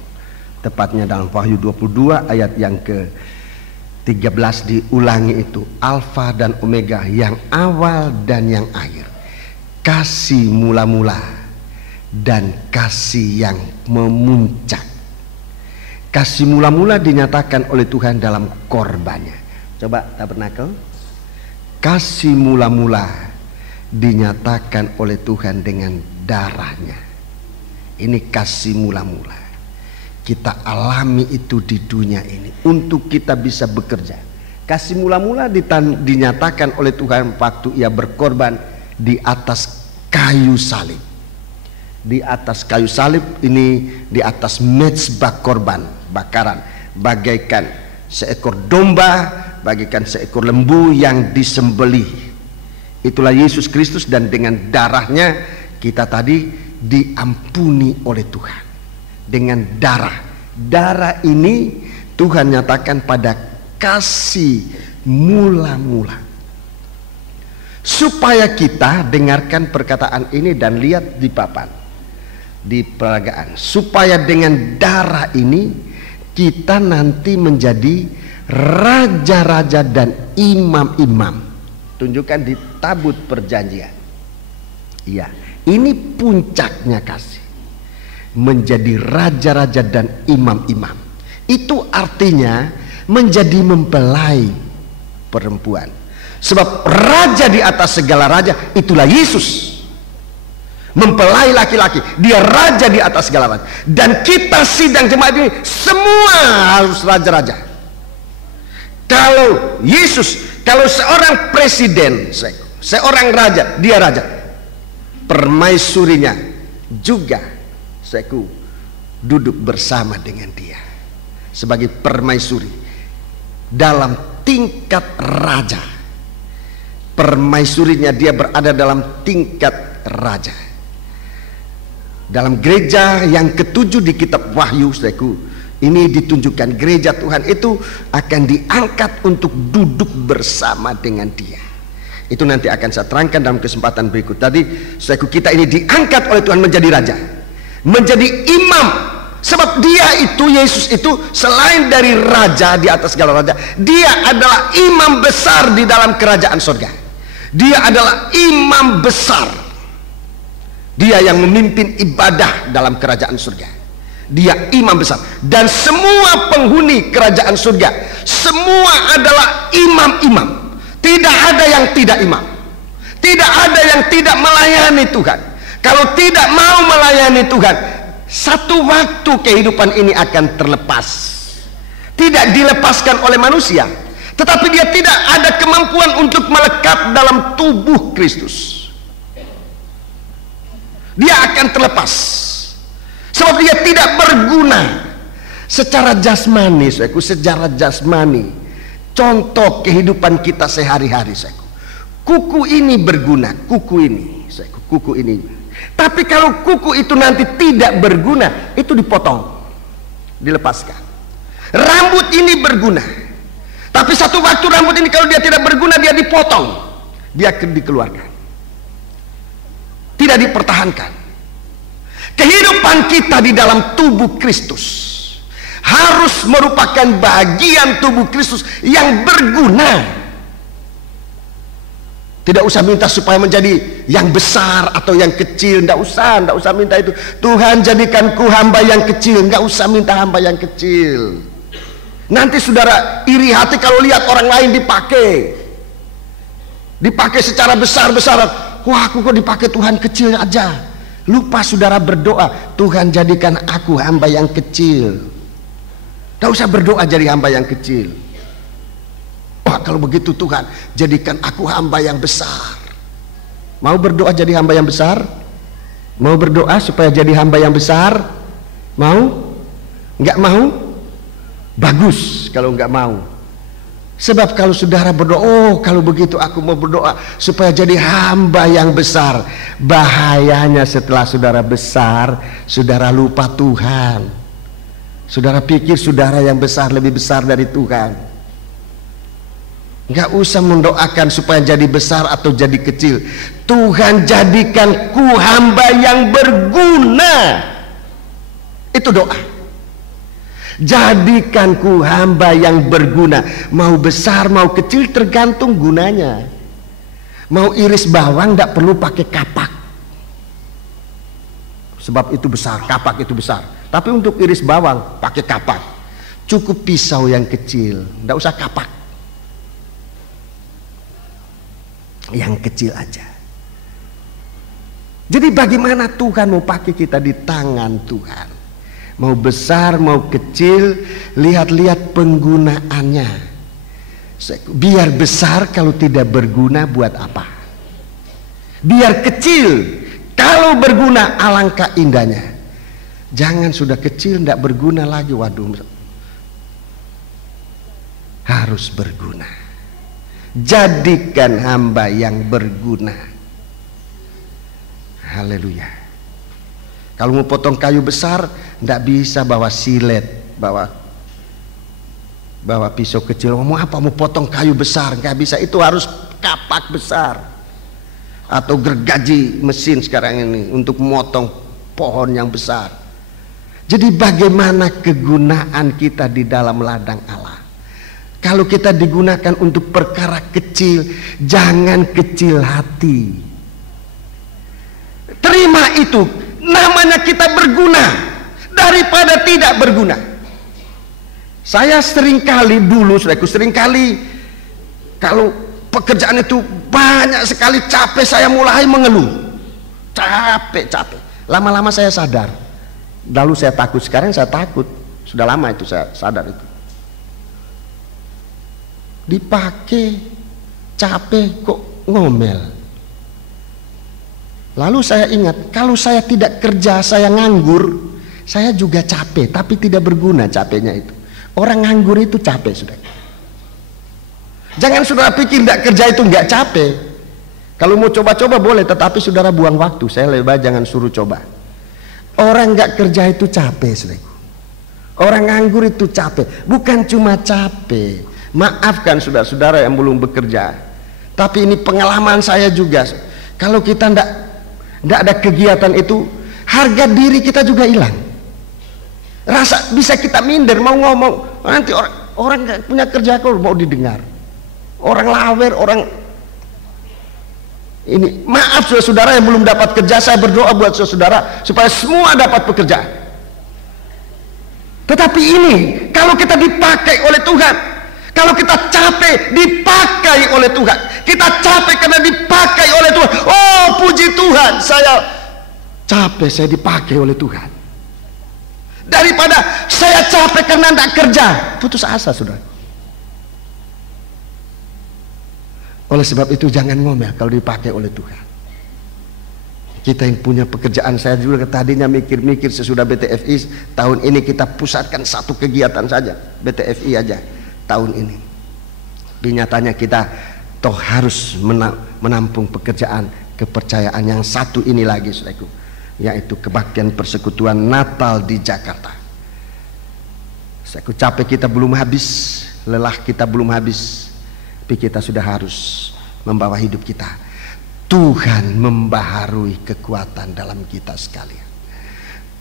Tepatnya dalam Wahyu 22 ayat yang ke-13 diulangi itu. Alfa dan Omega, yang awal dan yang akhir. Kasih mula-mula dan kasih yang memuncak. Kasih mula-mula dinyatakan oleh Tuhan dalam korbannya. Coba tabernakel. Kasih mula-mula dinyatakan oleh Tuhan dengan darahnya. Ini kasih mula-mula. Kita alami itu di dunia ini untuk kita bisa bekerja. Kasih mula-mula dinyatakan oleh Tuhan waktu Ia berkorban di atas kayu salib. Di atas kayu salib ini, di atas mezbah korban bakaran, bagaikan seekor domba, bagaikan seekor lembu yang disembelih. Itulah Yesus Kristus, dan dengan darahnya kita tadi diampuni oleh Tuhan. Dengan darah ini Tuhan nyatakan pada kasih mula-mula, supaya kita dengarkan perkataan ini dan lihat di papan, di peragaan, supaya dengan darah ini kita nanti menjadi raja-raja dan imam-imam. Tunjukkan di tabut perjanjian. Iya, ini puncaknya kasih. Menjadi raja-raja dan imam-imam. Itu artinya menjadi mempelai perempuan. Sebab raja di atas segala raja itulah Yesus. Mempelai laki-laki, Dia raja di atas segala raja. Dan kita sidang jemaat ini semua harus raja-raja. Kalau Yesus, kalau seorang presiden, seorang raja, dia raja. Permaisurinya juga duduk bersama dengan dia sebagai permaisuri dalam tingkat raja. Permaisurinya dia berada dalam tingkat raja. Dalam gereja yang ketujuh di kitab Wahyu, ini ditunjukkan gereja Tuhan itu akan diangkat untuk duduk bersama dengan Dia. Itu nanti akan saya terangkan dalam kesempatan berikut. Tadi kita ini diangkat oleh Tuhan menjadi raja, menjadi imam. Sebab Dia itu, Yesus itu, selain dari raja di atas segala raja, Dia adalah imam besar di dalam kerajaan surga. Dia adalah imam besar. Dia yang memimpin ibadah dalam kerajaan surga. Dia imam besar. Dan semua penghuni kerajaan surga, semua adalah imam-imam. Tidak ada yang tidak imam. Tidak ada yang tidak melayani Tuhan. Kalau tidak mau melayani Tuhan, satu waktu kehidupan ini akan terlepas. Tidak dilepaskan oleh manusia, tetapi dia tidak ada kemampuan untuk melekat dalam tubuh Kristus. Dia akan terlepas, sebab dia tidak berguna secara jasmani. Secara jasmani, contoh kehidupan kita sehari-hari, kuku ini berguna, kuku ini. Tapi kalau kuku itu nanti tidak berguna, itu dipotong, dilepaskan. Rambut ini berguna, Tapi satu waktu rambut ini kalau dia tidak berguna, dia dipotong, dia dikeluarkan, tidak dipertahankan. Kehidupan kita di dalam tubuh Kristus harus merupakan bagian tubuh Kristus yang berguna. Tidak usah minta supaya menjadi yang besar atau yang kecil, tidak usah minta itu. Tuhan, jadikanku hamba yang kecil, nggak usah minta hamba yang kecil. Nanti saudara iri hati kalau lihat orang lain dipakai secara besar-besaran. Wah, aku kok dipakai Tuhan kecil aja. Lupa saudara berdoa, Tuhan jadikan aku hamba yang kecil. Tidak usah berdoa jadi hamba yang kecil. Wah, kalau begitu Tuhan jadikan aku hamba yang besar. Mau berdoa jadi hamba yang besar? Mau berdoa supaya jadi hamba yang besar? Mau? Enggak mau? Bagus kalau enggak mau. Sebab kalau saudara berdoa, oh kalau begitu aku mau berdoa supaya jadi hamba yang besar. Bahayanya setelah saudara besar, saudara lupa Tuhan. Saudara pikir saudara yang besar lebih besar dari Tuhan. Nggak usah mendoakan supaya jadi besar atau jadi kecil. Tuhan, jadikan ku hamba yang berguna. Itu doa. Jadikan ku hamba yang berguna. Mau besar mau kecil tergantung gunanya. Mau iris bawang nggak perlu pakai kapak, sebab itu besar, kapak itu besar. Tapi untuk iris bawang pakai kapak. Cukup pisau yang kecil, nggak usah kapak. Yang kecil aja. Jadi bagaimana Tuhan mau pakai kita di tangan Tuhan? Mau besar mau kecil, lihat-lihat penggunaannya. Biar besar kalau tidak berguna buat apa? Biar kecil kalau berguna, alangkah indahnya. Jangan sudah kecil tidak berguna lagi, waduh. Harus berguna. Jadikan hamba yang berguna. Haleluya. Kalau mau potong kayu besar, tidak bisa bawa silet, bawa pisau kecil. Mau apa? Mau potong kayu besar, nggak bisa. Itu harus kapak besar atau gergaji mesin sekarang ini untuk memotong pohon yang besar. Jadi bagaimana kegunaan kita di dalam ladang Allah? Kalau kita digunakan untuk perkara kecil, jangan kecil hati. Terima itu, namanya kita berguna daripada tidak berguna. Saya seringkali dulu, kalau pekerjaan itu banyak sekali, capek, saya mulai mengeluh. Capek. Lama-lama saya sadar. Lalu saya takut, sekarang saya takut. Sudah lama itu saya sadar itu. Dipakai capek kok ngomel. Lalu saya ingat, kalau saya tidak kerja, saya nganggur, saya juga capek, tapi tidak berguna capeknya itu. Orang nganggur itu capek, sudah. Jangan saudara pikir tidak kerja itu nggak capek. Kalau mau coba-coba boleh, tetapi saudara buang waktu. Saya lebih baik jangan suruh coba. Orang nggak kerja itu capek, saudara. Orang nganggur itu capek. Bukan cuma capek. Maafkan saudara-saudara yang belum bekerja, tapi ini pengalaman saya juga. Kalau kita tidak ada kegiatan itu, harga diri kita juga hilang. Rasa bisa kita minder, mau ngomong nanti orang nggak punya kerja kok mau didengar. Orang lawer, orang ini. Maaf saudara-saudara yang belum dapat kerja, saya berdoa buat saudara supaya semua dapat pekerjaan. Tetapi ini kalau kita dipakai oleh Tuhan. Kalau kita capek, dipakai oleh Tuhan. Kita capek karena dipakai oleh Tuhan. Oh, puji Tuhan, saya capek, saya dipakai oleh Tuhan. Daripada saya capek karena tidak kerja, putus asa, saudara. Oleh sebab itu jangan ngomel kalau dipakai oleh Tuhan. Kita yang punya pekerjaan, saya juga tadinya mikir-mikir sesudah BTFI, tahun ini kita pusatkan satu kegiatan saja, BTFI aja. Tahun ini nyatanya kita toh harus menampung pekerjaan kepercayaan yang satu ini lagi, saudaraku, yaitu kebaktian persekutuan Natal di Jakarta. Saya capek kita belum habis lelah kita belum habis, tapi kita sudah harus membawa hidup kita. Tuhan membaharui kekuatan dalam kita sekalian.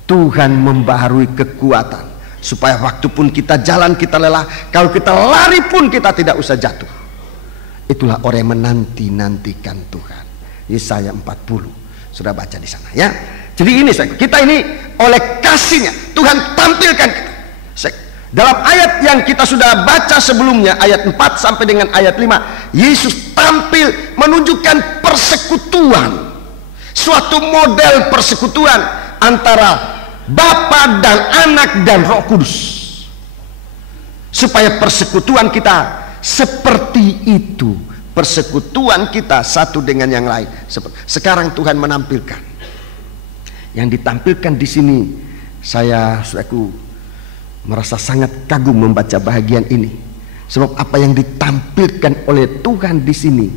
Tuhan membaharui kekuatan supaya waktu pun kita jalan kita lelah, kalau kita lari pun kita tidak usah jatuh. Itulah orang yang menanti-nantikan Tuhan. Yesaya 40 sudah baca di sana ya. Jadi ini kita ini oleh kasihnya Tuhan tampilkan dalam ayat yang kita sudah baca sebelumnya, ayat 4 sampai dengan ayat 5, Yesus tampil menunjukkan persekutuan, suatu model persekutuan antara Bapa dan Anak dan Roh Kudus, supaya persekutuan kita seperti itu, persekutuan kita satu dengan yang lain. Sekarang Tuhan menampilkan, yang ditampilkan di sini, saya saudaraku merasa sangat kagum membaca bahagian ini, sebab apa yang ditampilkan oleh Tuhan di sini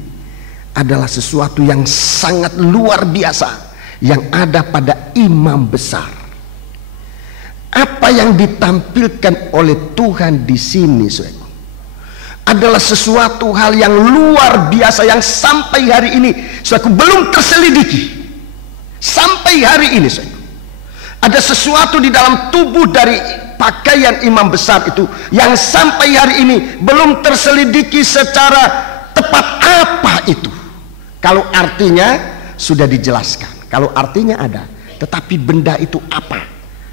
adalah sesuatu yang sangat luar biasa yang ada pada imam besar. Apa yang ditampilkan oleh Tuhan di sini, saudara, adalah sesuatu hal yang luar biasa yang sampai hari ini saudara belum terselidiki. Sampai hari ini, saudara, ada sesuatu di dalam tubuh dari pakaian imam besar itu yang sampai hari ini belum terselidiki secara tepat apa itu. Kalau artinya sudah dijelaskan, kalau artinya ada, tetapi benda itu apa,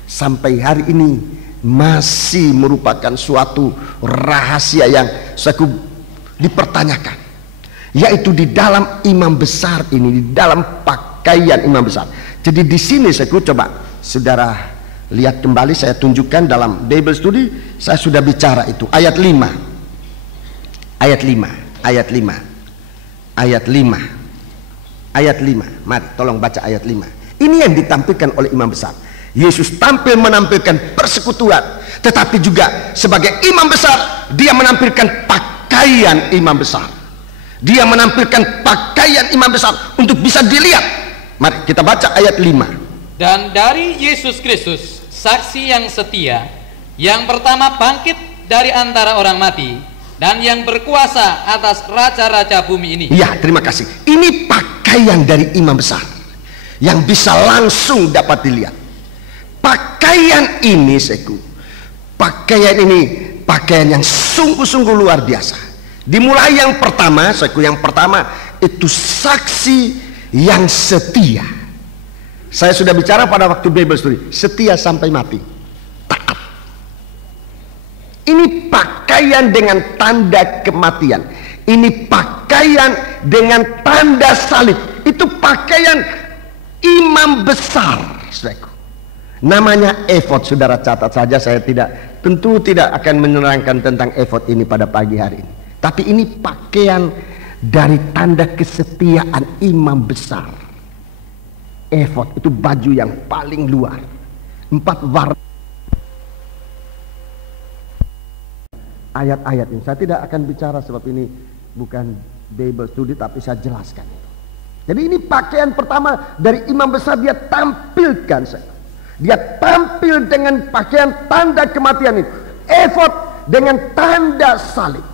sampai hari ini masih merupakan suatu rahasia yang saya dipertanyakan, yaitu di dalam imam besar ini, di dalam pakaian imam besar. Jadi di sini saya coba saudara lihat kembali, saya tunjukkan dalam Bible Study, saya sudah bicara itu ayat 5. Ayat 5, ayat 5. Ayat 5. Ayat 5. Mari tolong baca ayat 5. Ini yang ditampilkan oleh imam besar. Yesus tampil menampilkan persekutuan, tetapi juga sebagai imam besar dia menampilkan pakaian imam besar. Dia menampilkan pakaian imam besar untuk bisa dilihat. Mari kita baca ayat 5. Dan dari Yesus Kristus, saksi yang setia, yang pertama bangkit dari antara orang mati, dan yang berkuasa atas raja-raja bumi ini. Ya, terima kasih. Ini pakaian dari imam besar yang bisa langsung dapat dilihat. Pakaian ini, pakaian ini pakaian yang sungguh-sungguh luar biasa. Dimulai yang pertama, yang pertama itu saksi yang setia. Saya sudah bicara pada waktu Bible Study, setia sampai mati, taat. Ini pakaian dengan tanda kematian. Ini pakaian dengan tanda salib. Itu pakaian imam besar, saudaraku. Namanya efod, saudara catat saja. Saya tentu tidak akan menerangkan tentang efod ini pada pagi hari ini. Tapi ini pakaian dari tanda kesetiaan imam besar. Efod itu baju yang paling luar, 4 warna. Ayat-ayat ini saya tidak akan bicara sebab ini bukan Bible Study, tapi saya jelaskan itu. Jadi ini pakaian pertama dari imam besar, dia tampilkan, dia tampil dengan pakaian tanda kematian itu, efod dengan tanda salib.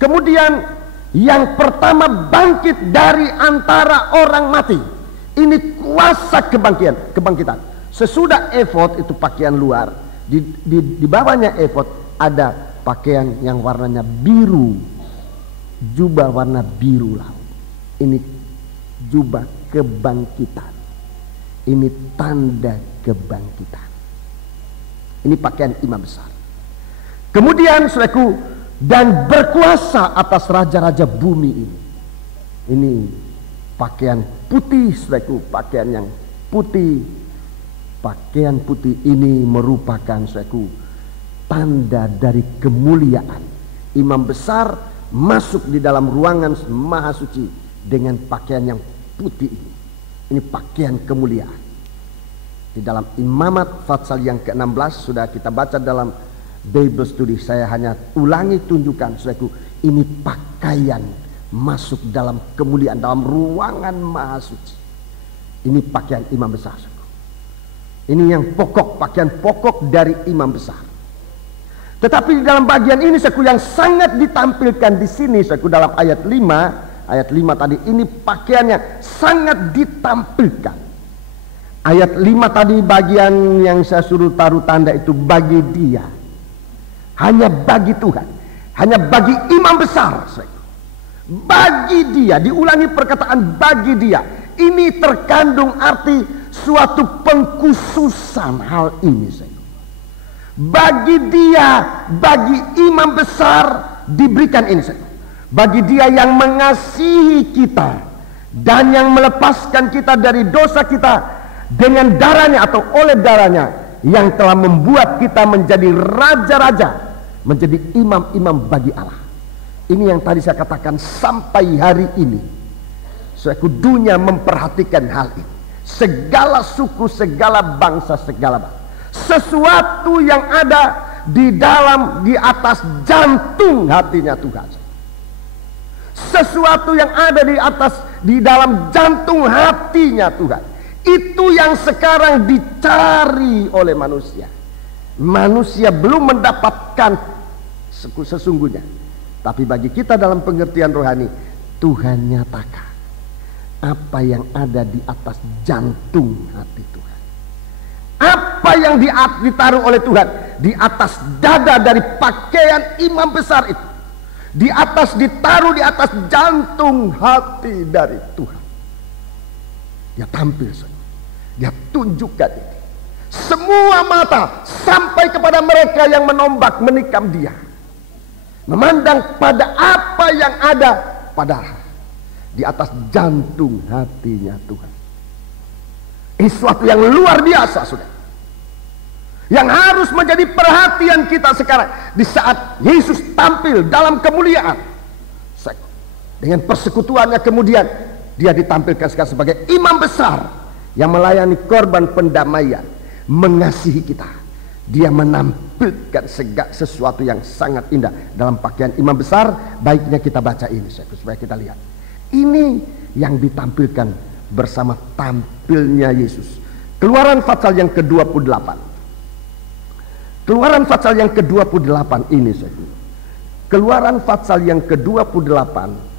Kemudian yang pertama bangkit dari antara orang mati. Ini kuasa kebangkitan. Sesudah efod itu pakaian luar, di bawahnya efod ada pakaian yang warnanya biru, jubah warna biru laut. Ini jubah kebangkitan. Ini tanda kebangkitan. Ini pakaian imam besar. Kemudian saudaraku, dan berkuasa atas raja-raja bumi ini. Ini pakaian putih, saudaraku, pakaian yang putih. Pakaian putih ini merupakan, saudaraku, tanda dari kemuliaan. Imam besar masuk di dalam ruangan maha suci dengan pakaian yang putih ini. Ini pakaian kemuliaan. Di dalam Imamat pasal yang ke-16 sudah kita baca dalam Bible Study. Saya hanya ulangi tunjukkan, saudaraku, ini pakaian masuk dalam kemuliaan, dalam ruangan maha suci. Ini pakaian imam besar. Ini yang pokok, pakaian pokok dari imam besar. Tetapi di dalam bagian ini saudaraku yang sangat ditampilkan di sini saudaraku dalam ayat 5 tadi ini pakaiannya sangat ditampilkan. Ayat 5 tadi bagian yang saya suruh taruh tanda itu bagi dia. Hanya bagi Tuhan. Hanya bagi imam besar saudaraku. Bagi dia, diulangi perkataan bagi dia. Ini terkandung arti suatu pengkhususan hal ini saudaraku. Bagi dia, bagi imam besar diberikan ini saudaraku. Bagi dia yang mengasihi kita dan yang melepaskan kita dari dosa kita dengan darahnya atau oleh darahnya yang telah membuat kita menjadi raja-raja, menjadi imam-imam bagi Allah. Ini yang tadi saya katakan sampai hari ini suatu dunia memperhatikan hal ini. Segala suku, segala bangsa, segala bangsa. Sesuatu yang ada di atas jantung hatinya Tuhan. Sesuatu yang ada di dalam jantung hatinya Tuhan. Itu yang sekarang dicari oleh manusia. Manusia belum mendapatkan sesungguhnya. Tapi bagi kita dalam pengertian rohani, Tuhan nyatakan apa yang ada di atas jantung hati Tuhan. Apa yang ditaruh oleh Tuhan di atas dada dari pakaian imam besar itu. Ditaruh di atas jantung hati dari Tuhan. Dia tampil, dia tunjukkan ini. Semua mata sampai kepada mereka yang menombak menikam dia, memandang pada apa yang ada pada di atas jantung hatinya Tuhan. Ini sesuatu yang luar biasa, saudara, yang harus menjadi perhatian kita sekarang di saat Yesus tampil dalam kemuliaan. Dengan persekutuannya kemudian dia ditampilkan sekarang sebagai imam besar yang melayani korban pendamaian, mengasihi kita. Dia menampilkan segala sesuatu yang sangat indah dalam pakaian imam besar. Baiknya kita baca ini supaya kita lihat. Ini yang ditampilkan bersama tampilnya Yesus. Keluaran pasal yang ke-28. Keluaran pasal yang ke-28 ini saja. Keluaran pasal yang ke-28.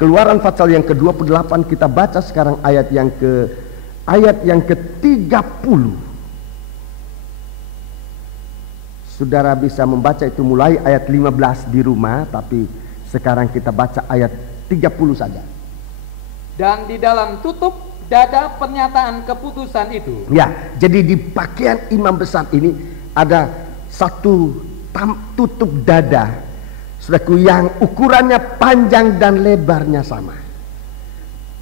Keluaran pasal yang ke-28 kita baca sekarang ayat yang ke-30. Saudara bisa membaca itu mulai ayat 15 di rumah, tapi sekarang kita baca ayat 30 saja. Dan di dalam tutup dada pernyataan keputusan itu. Ya, jadi di pakaian imam besar ini ada satu tutup dada, saudaraku, yang ukurannya panjang dan lebarnya sama.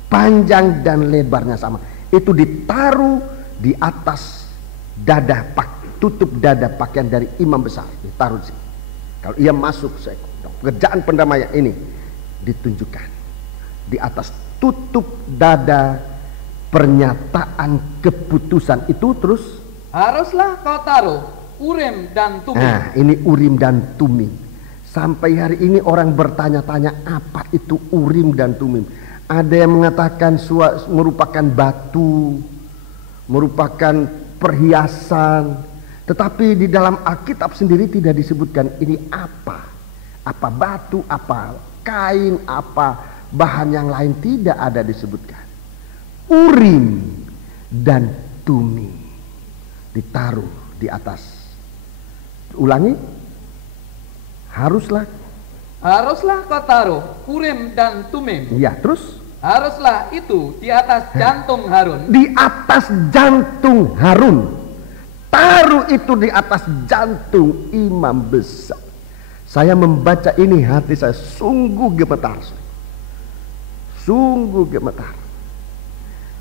Panjang dan lebarnya sama. Itu ditaruh di atas dada, tutup dada pakaian dari imam besar. Ditaruh di sini. Kalau ia masuk, pekerjaan pendamaian ini ditunjukkan di atas tutup dada pernyataan keputusan itu. Terus haruslah kau taruh Urim dan Tumim. Nah, ini Urim dan Tumim. Sampai hari ini orang bertanya-tanya apa itu Urim dan Tumim. Ada yang mengatakan merupakan batu, merupakan perhiasan. Tetapi di dalam Alkitab sendiri tidak disebutkan ini apa. Apa batu, apa kain, apa bahan yang lain, tidak ada disebutkan. Urim dan Tumim ditaruh di atas. Ulangi, haruslah kau taruh Urim dan Tumim. Ya, terus haruslah itu di atas jantung Harun. Di atas jantung Harun. Taruh itu di atas jantung imam besar. Saya membaca ini, hati saya sungguh gemetar. Sungguh gemetar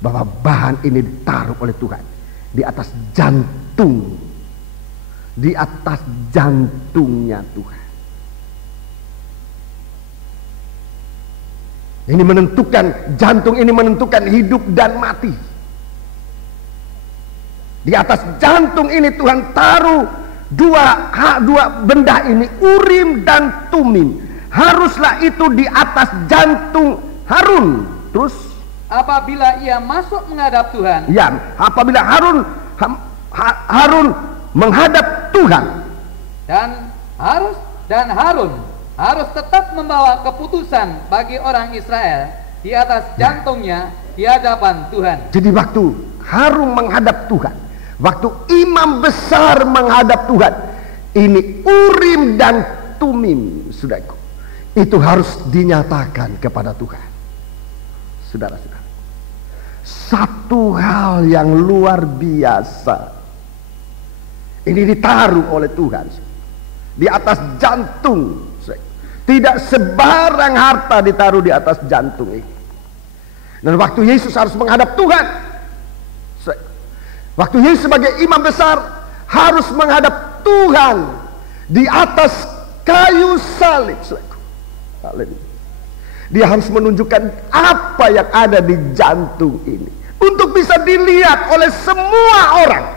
bahwa bahan ini ditaruh oleh Tuhan di atas jantung, di atas jantungnya Tuhan. Ini menentukan, jantung ini menentukan hidup dan mati. Di atas jantung ini Tuhan taruh dua benda ini, Urim dan Tumim. Haruslah itu di atas jantung Harun. Terus apabila ia masuk menghadap Tuhan. Ya, apabila Harun menghadap Tuhan. Dan Harun harus tetap membawa keputusan bagi orang Israel di atas jantungnya di hadapan Tuhan. Jadi waktu Harun menghadap Tuhan, waktu imam besar menghadap Tuhan, ini Urim dan Tumim, saudaraku, itu harus dinyatakan kepada Tuhan. Saudara-saudara, satu hal yang luar biasa ini ditaruh oleh Tuhan di atas jantung. Tidak sebarang harta ditaruh di atas jantung ini. Dan waktu Yesus harus menghadap Tuhan, waktu Yesus sebagai imam besar harus menghadap Tuhan di atas kayu salib, dia harus menunjukkan apa yang ada di jantung ini untuk bisa dilihat oleh semua orang.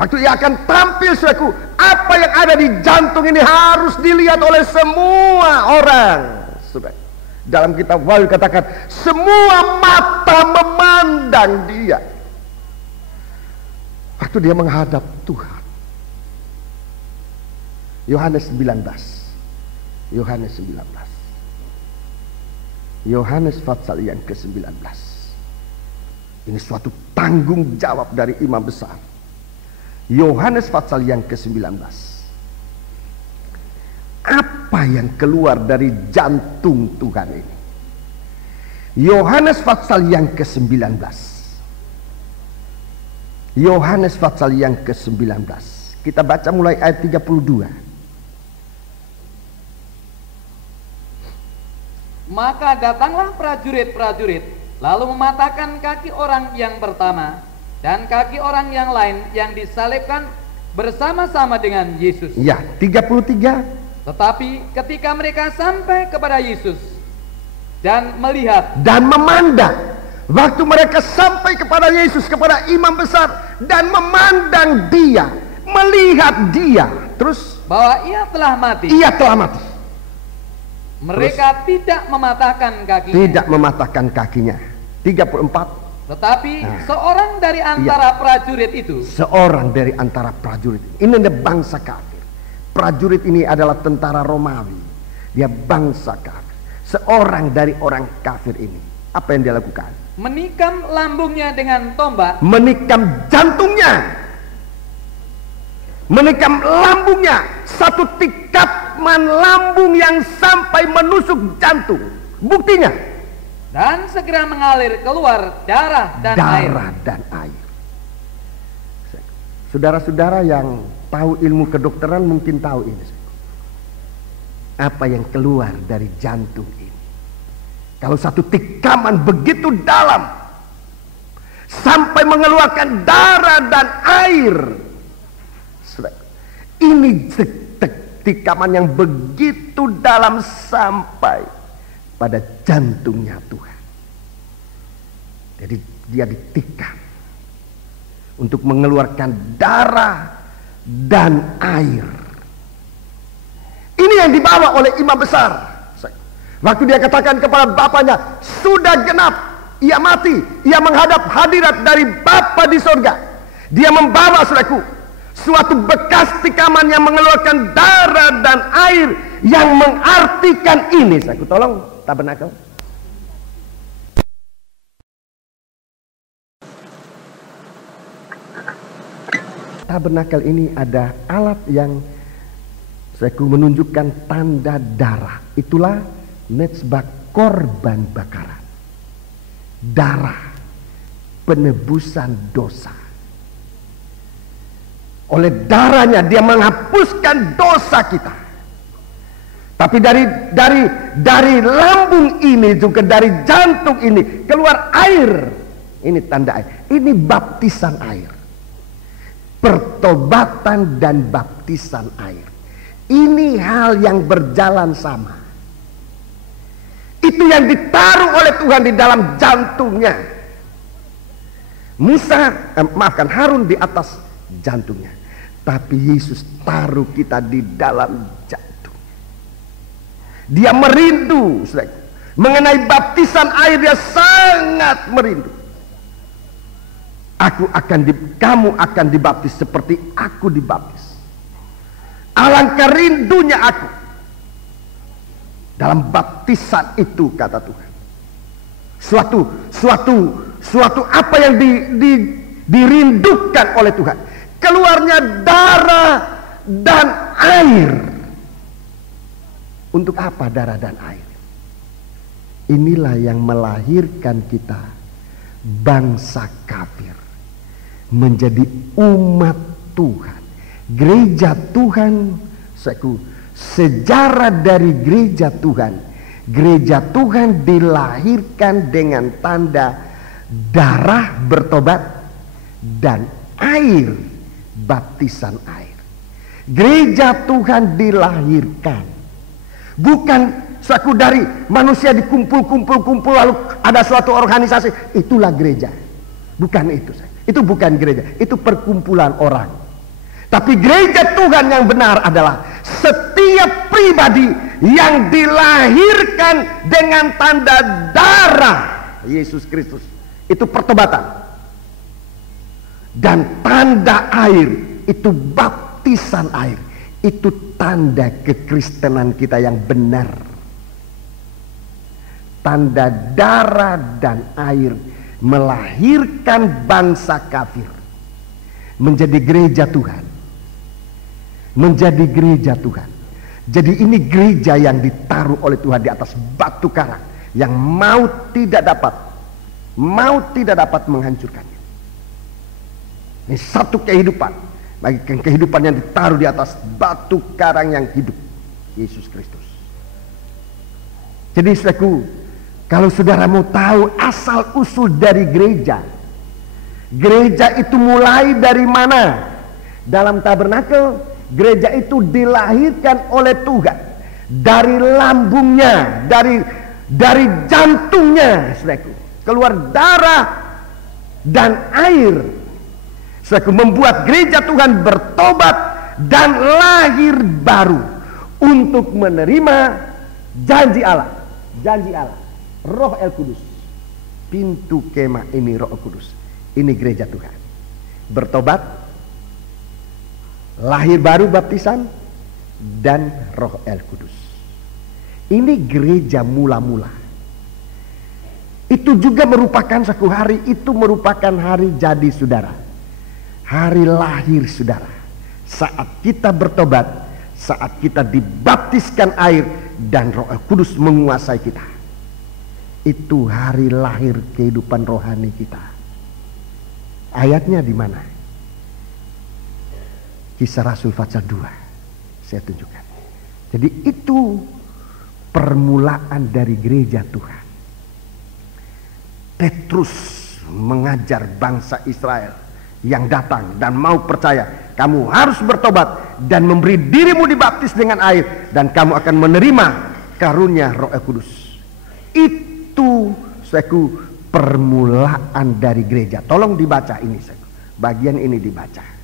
Waktu ia akan tampil, saudaraku, apa yang ada di jantung ini harus dilihat oleh semua orang. Saudara, dalam kitab Wahyu katakan, semua mata memandang dia. Waktu dia menghadap Tuhan. Yohanes 19. Yohanes pasal yang ke-19. Ini suatu tanggung jawab dari imam besar. Yohanes pasal yang ke-19. Apa yang keluar dari jantung Tuhan ini? Yohanes pasal yang ke-19. Yohanes pasal yang ke-19. Kita baca mulai ayat 32. Maka datanglah prajurit-prajurit, lalu mematahkan kaki orang yang pertama dan kaki orang yang lain yang disalibkan bersama-sama dengan Yesus. Ya, 33. Tetapi ketika mereka sampai kepada Yesus dan melihat dan memandang, waktu mereka sampai kepada Yesus, kepada imam besar, dan memandang dia, melihat dia, terus bahwa ia telah mati. Ia telah mati. Mereka tidak mematahkan kakinya. Tidak mematahkan kakinya. 34. Tetapi seorang dari antara prajurit itu, seorang dari antara prajurit ini adalah bangsa kafir. Prajurit ini adalah tentara Romawi. Dia bangsa kafir. Seorang dari orang kafir ini, apa yang dia lakukan? Menikam lambungnya dengan tombak. Menikam jantungnya, menikam lambungnya, satu tikaman lambung yang sampai menusuk jantung. Buktinya, dan segera mengalir keluar darah dan air. Saudara-saudara yang tahu ilmu kedokteran mungkin tahu ini. Apa yang keluar dari jantung ini? Kalau satu tikaman begitu dalam sampai mengeluarkan darah dan air, ini tikaman yang begitu dalam sampai pada jantungnya Tuhan. Jadi dia ditikam untuk mengeluarkan darah dan air. Ini yang dibawa oleh imam besar. Waktu dia katakan kepada bapaknya, sudah genap, ia mati, ia menghadap hadirat dari Bapa di sorga. Dia membawa, saudaraku, suatu bekas tikaman yang mengeluarkan darah dan air yang mengartikan ini. Saudaraku, tolong tabernakel. Tabernakel ini ada alat yang saudaraku menunjukkan tanda darah. Itulah mezbah korban bakaran. Darah penebusan dosa. Oleh darahnya dia menghapuskan dosa kita. Tapi dari lambung ini juga dari jantung ini keluar air. Ini tanda air. Ini baptisan air. Pertobatan dan baptisan air. Ini hal yang berjalan sama. Itu yang ditaruh oleh Tuhan di dalam jantungnya. Harun di atas jantungnya. Tapi Yesus taruh kita di dalam jantung. Dia merindu, mengenai baptisan air. Dia sangat merindu. Kamu akan dibaptis seperti aku dibaptis. Alangkah rindunya aku dalam baptisan itu, kata Tuhan. Suatu apa yang dirindukan oleh Tuhan. Keluarnya darah dan air. Untuk apa darah dan air? Inilah yang melahirkan kita, bangsa kafir, menjadi umat Tuhan. Gereja Tuhan, sejarah dari gereja Tuhan. Gereja Tuhan dilahirkan dengan tanda darah bertobat dan air, baptisan air. Gereja Tuhan dilahirkan bukan dari manusia dikumpul lalu ada suatu organisasi, itulah gereja. Bukan itu. Itu bukan gereja, itu perkumpulan orang. Tapi gereja Tuhan yang benar adalah setiap pribadi yang dilahirkan dengan tanda darah Yesus Kristus. Itu pertobatan. Dan tanda air itu baptisan air. Itu tanda kekristenan kita yang benar. Tanda darah dan air melahirkan bangsa kafir menjadi gereja Tuhan. Menjadi gereja Tuhan. Jadi ini gereja yang ditaruh oleh Tuhan di atas batu karang, yang maut tidak dapat menghancurkannya. Ini satu kehidupan, bagi kehidupan yang ditaruh di atas batu karang yang hidup, Yesus Kristus. Jadi saudaraku, kalau saudara mau tahu asal usul dari gereja, gereja itu mulai dari mana? Dalam tabernakel, gereja itu dilahirkan oleh Tuhan dari lambungnya, dari jantungnya, saudaraku, keluar darah dan air, saudaraku, membuat gereja Tuhan bertobat dan lahir baru untuk menerima janji Allah, Roh El Kudus. Pintu kemah ini Roh Kudus, ini gereja Tuhan, bertobat, lahir baru, baptisan, dan Roh El Kudus. Ini gereja mula-mula. Itu juga merupakan satu hari, itu merupakan hari jadi saudara, hari lahir saudara. Saat kita bertobat, saat kita dibaptiskan air dan Roh El Kudus menguasai kita, itu hari lahir kehidupan rohani kita. Ayatnya di mana? Kisah Rasul pasal 2, saya tunjukkan. Jadi itu permulaan dari gereja Tuhan. Petrus mengajar bangsa Israel yang datang dan mau percaya, kamu harus bertobat dan memberi dirimu dibaptis dengan air, dan kamu akan menerima karunia Roh Kudus. Itu permulaan dari gereja. Tolong dibaca ini, bagian ini dibaca.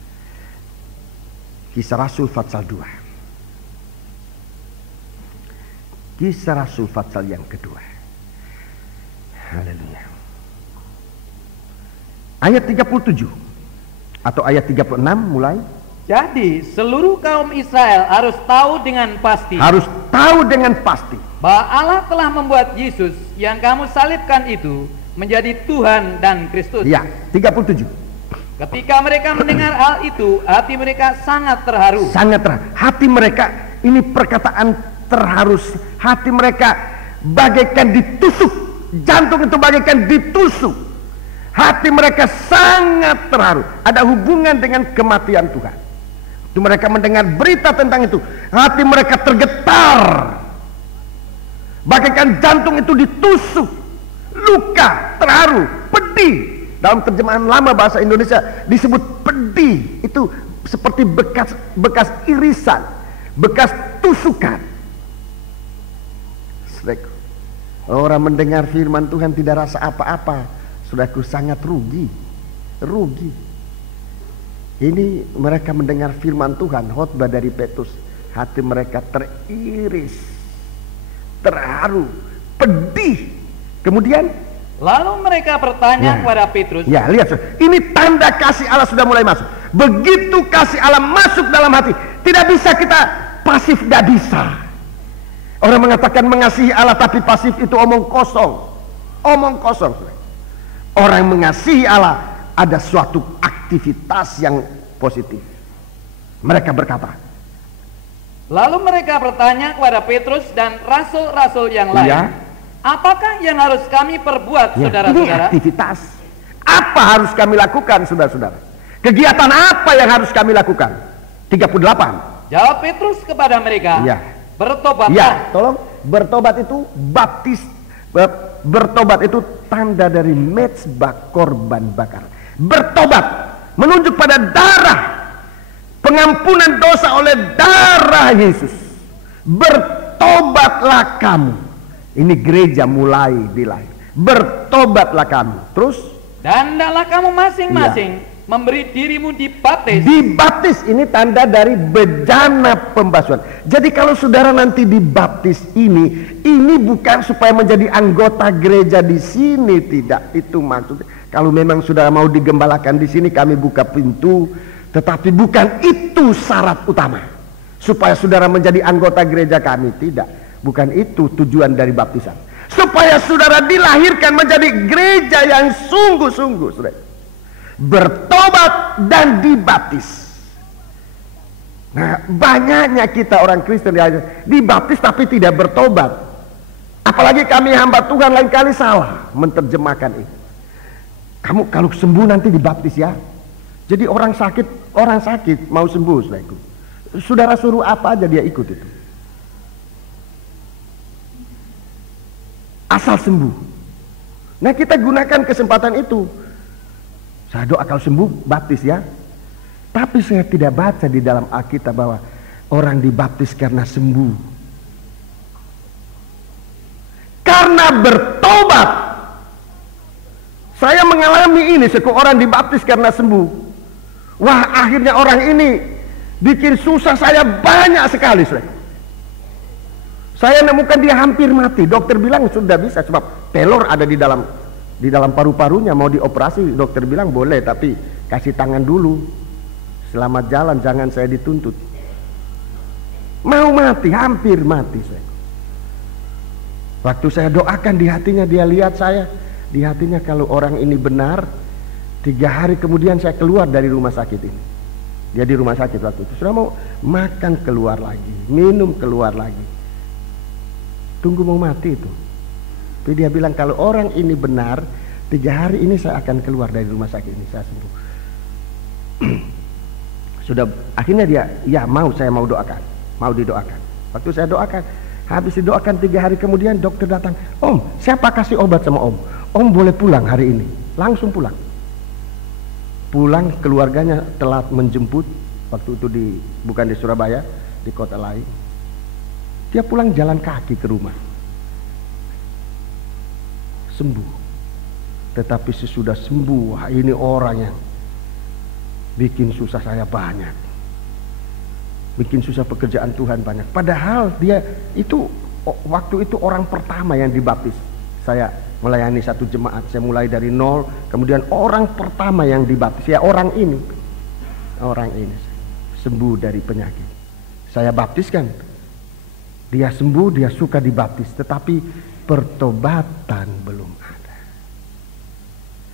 Kisah Rasul pasal 2. Kisah Rasul pasal yang kedua. Haleluya. Ayat 37 atau ayat 36 mulai. Jadi seluruh kaum Israel harus tahu dengan pasti. Harus tahu dengan pasti bahwa Allah telah membuat Yesus yang kamu salibkan itu menjadi Tuhan dan Kristus. Ya, 37. Ketika mereka mendengar hal itu, hati mereka sangat terharu. Sangat terharu. Hati mereka, ini perkataan terharu. Hati mereka bagaikan ditusuk. Jantung itu bagaikan ditusuk. Hati mereka sangat terharu. Ada hubungan dengan kematian Tuhan. Itu mereka mendengar berita tentang itu, hati mereka tergetar. Bagaikan jantung itu ditusuk. Luka, terharu, pedih. Dalam terjemahan lama bahasa Indonesia disebut pedih. Itu seperti bekas irisan, bekas tusukan. Saudaraku, orang mendengar firman Tuhan tidak rasa apa-apa, saudaraku, sangat rugi. Ini mereka mendengar firman Tuhan, khotbah dari Petrus, hati mereka teriris, terharu, pedih. Kemudian Lalu mereka bertanya kepada Petrus. Ya, lihat, ini tanda kasih Allah sudah mulai masuk. Begitu kasih Allah masuk dalam hati, tidak bisa kita pasif, tidak bisa. Orang mengatakan mengasihi Allah tapi pasif itu omong kosong. Omong kosong. Orang yang mengasihi Allah ada suatu aktivitas yang positif. Mereka berkata. Lalu mereka bertanya kepada Petrus dan rasul-rasul yang lain. Ya. Apakah yang harus kami perbuat, saudara-saudara? Ini aktivitas. Apa harus kami lakukan, saudara-saudara? Kegiatan apa yang harus kami lakukan? 38. Jawab Petrus kepada mereka. Ya. Bertobatlah. Ya, tolong. Bertobat itu baptis. Bertobat itu tanda dari mezbah korban bakar. Bertobat menunjuk pada darah, pengampunan dosa oleh darah Yesus. Bertobatlah kamu. Ini gereja mulai dilahir. Bertobatlah kamu. Terus? Dan hendaklah kamu masing-masing memberi dirimu dibaptis. Dibaptis ini tanda dari bejana pembasuhan. Jadi kalau saudara nanti dibaptis ini bukan supaya menjadi anggota gereja di sini, tidak. Itu maksudnya. Kalau memang saudara mau digembalakan di sini, kami buka pintu. Tetapi bukan itu syarat utama supaya saudara menjadi anggota gereja kami, tidak. Bukan itu tujuan dari baptisan. Supaya saudara dilahirkan menjadi gereja yang sungguh-sungguh, saudara. Bertobat dan dibaptis. Nah, banyaknya kita orang Kristen dibaptis tapi tidak bertobat. Apalagi kami hamba Tuhan lain kali salah menerjemahkan ini. Kamu kalau sembuh nanti dibaptis ya. Jadi orang sakit mau sembuh, saudaraku. Saudara suruh apa aja dia ikut itu. Asal sembuh. Nah, kita gunakan kesempatan itu. Saya doa kalau sembuh baptis ya. Tapi saya tidak baca di dalam Alkitab bahwa orang dibaptis karena sembuh. Karena bertobat. Saya mengalami ini, orang dibaptis karena sembuh. Wah, akhirnya orang ini bikin susah saya banyak sekali. Saya nemukan dia hampir mati. Dokter bilang sudah bisa sebab pelor ada di dalam paru-parunya, mau dioperasi. Dokter bilang boleh tapi kasih tangan dulu. Selamat jalan, jangan saya dituntut. Mau mati, hampir mati saya. Waktu saya doakan di hatinya, dia lihat saya. Di hatinya kalau orang ini benar, 3 hari kemudian saya keluar dari rumah sakit ini. Dia di rumah sakit waktu itu. Sudah mau makan keluar lagi, minum keluar lagi. Tunggu mau mati itu. Tapi dia bilang kalau orang ini benar, 3 hari ini saya akan keluar dari rumah sakit ini, saya sembuh. Sudah akhirnya dia, ya saya mau doakan, mau didoakan. Waktu saya doakan, habis didoakan 3 hari kemudian dokter datang. Om, siapa kasih obat sama om? Om boleh pulang hari ini. Langsung pulang. Pulang, keluarganya telat menjemput. Waktu itu bukan di Surabaya, di kota lain. Dia pulang jalan kaki ke rumah. Sembuh. Tetapi sesudah sembuh, wah ini orang yang bikin susah saya banyak. Bikin susah pekerjaan Tuhan banyak. Padahal dia itu waktu itu orang pertama yang dibaptis. Saya melayani satu jemaat, saya mulai dari nol. Kemudian orang pertama yang dibaptis, ya orang ini sembuh dari penyakit. Saya baptiskan. Dia sembuh, dia suka dibaptis, tetapi pertobatan belum ada.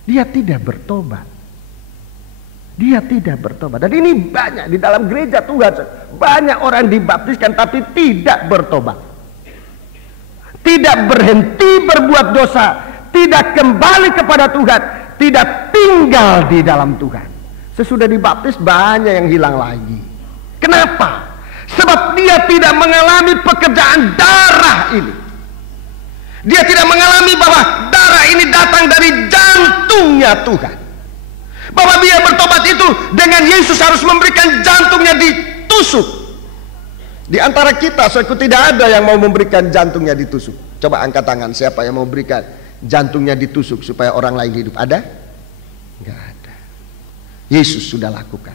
Dia tidak bertobat. Dia tidak bertobat. Dan ini banyak di dalam gereja Tuhan. Banyak orang dibaptiskan tapi tidak bertobat. Tidak berhenti berbuat dosa. Tidak kembali kepada Tuhan. Tidak tinggal di dalam Tuhan. Sesudah dibaptis banyak yang hilang lagi. Kenapa? Sebab dia tidak mengalami pekerjaan darah ini. Dia tidak mengalami bahwa darah ini datang dari jantungnya Tuhan. Bahwa dia bertobat itu dengan Yesus harus memberikan jantungnya ditusuk. Di antara kita, saudaraku, tidak ada yang mau memberikan jantungnya ditusuk. Coba angkat tangan, siapa yang mau berikan jantungnya ditusuk supaya orang lain hidup? Ada? Enggak ada. Yesus sudah lakukan.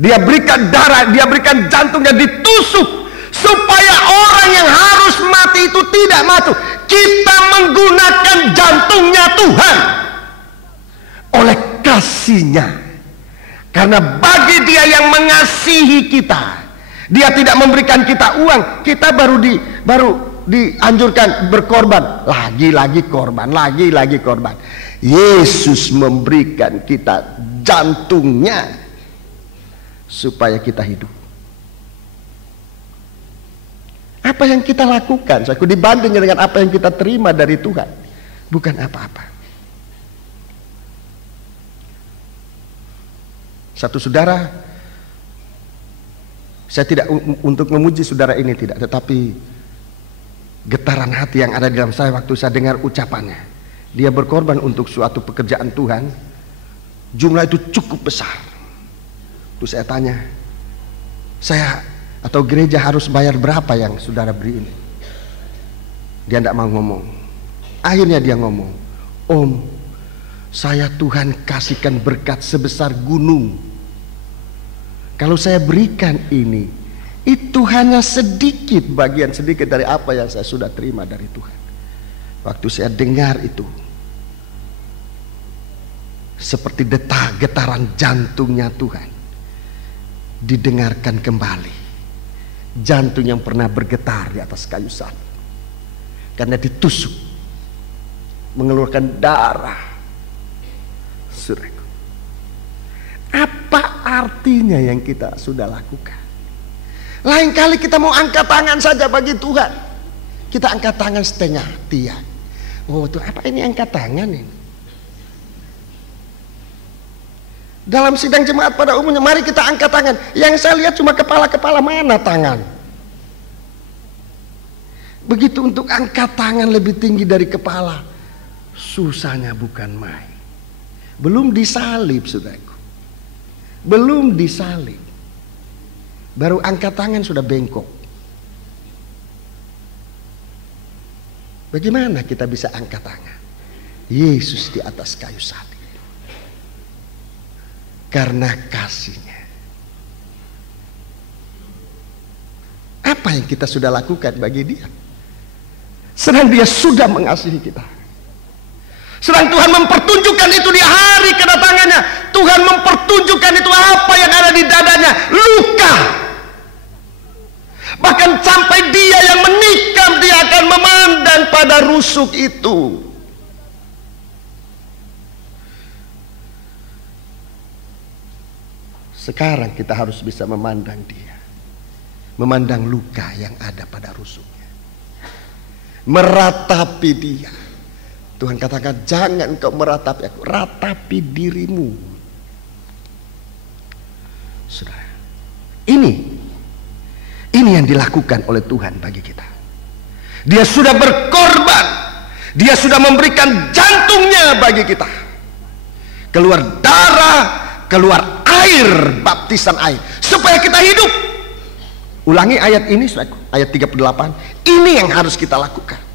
Dia berikan darah, dia berikan jantungnya ditusuk supaya orang yang harus mati itu tidak mati. Kita menggunakan kasihnya. Karena bagi Dia yang mengasihi kita, Dia tidak memberikan kita uang. Kita baru dianjurkan berkorban, lagi-lagi korban, lagi-lagi korban. Yesus memberikan kita jantungnya supaya kita hidup. Apa yang kita lakukan, saudaraku, dibanding dengan apa yang kita terima dari Tuhan, bukan apa-apa. Satu saudara, saya tidak untuk memuji saudara ini, tidak, tetapi getaran hati yang ada di dalam saya waktu saya dengar ucapannya. Dia berkorban untuk suatu pekerjaan Tuhan, jumlah itu cukup besar. Terus saya tanya, saya atau gereja harus bayar berapa yang saudara beri ini? Dia tidak mau ngomong. Akhirnya dia ngomong, Om, saya Tuhan kasihkan berkat sebesar gunung. Kalau saya berikan ini, itu hanya sedikit, bagian sedikit dari apa yang saya sudah terima dari Tuhan. Waktu saya dengar itu, seperti getaran jantungnya Tuhan didengarkan kembali. Jantung yang pernah bergetar di atas kayu salib karena ditusuk, mengeluarkan darah. Saudaraku, apa artinya yang kita sudah lakukan? Lain kali kita mau angkat tangan saja bagi Tuhan, kita angkat tangan setengah tiang. Oh, itu apa ini angkat tangan ini? Dalam sidang jemaat pada umumnya, mari kita angkat tangan. Yang saya lihat cuma kepala-kepala, mana tangan? Begitu untuk angkat tangan lebih tinggi dari kepala, susahnya bukan main. Belum disalib, saudaraku. Belum disalib, baru angkat tangan sudah bengkok. Bagaimana kita bisa angkat tangan? Yesus di atas kayu salib, karena kasihnya. Apa yang kita sudah lakukan bagi Dia? Sedang Dia sudah mengasihi kita. Sedang Tuhan mempertunjukkan itu di hari kedatangannya. Tuhan mempertunjukkan itu apa yang ada di dadanya, luka. Bahkan sampai Dia yang menikam, Dia akan memandang pada rusuk itu. Sekarang kita harus bisa memandang Dia, memandang luka yang ada pada rusuknya, meratapi Dia. Tuhan katakan, jangan engkau meratapi aku, ratapi dirimu. Saudara, ini yang dilakukan oleh Tuhan bagi kita. Dia sudah berkorban, Dia sudah memberikan jantungnya bagi kita. Keluar darah, keluar air, baptisan air, supaya kita hidup. Ulangi ayat ini, ayat 38. Ini yang harus kita lakukan.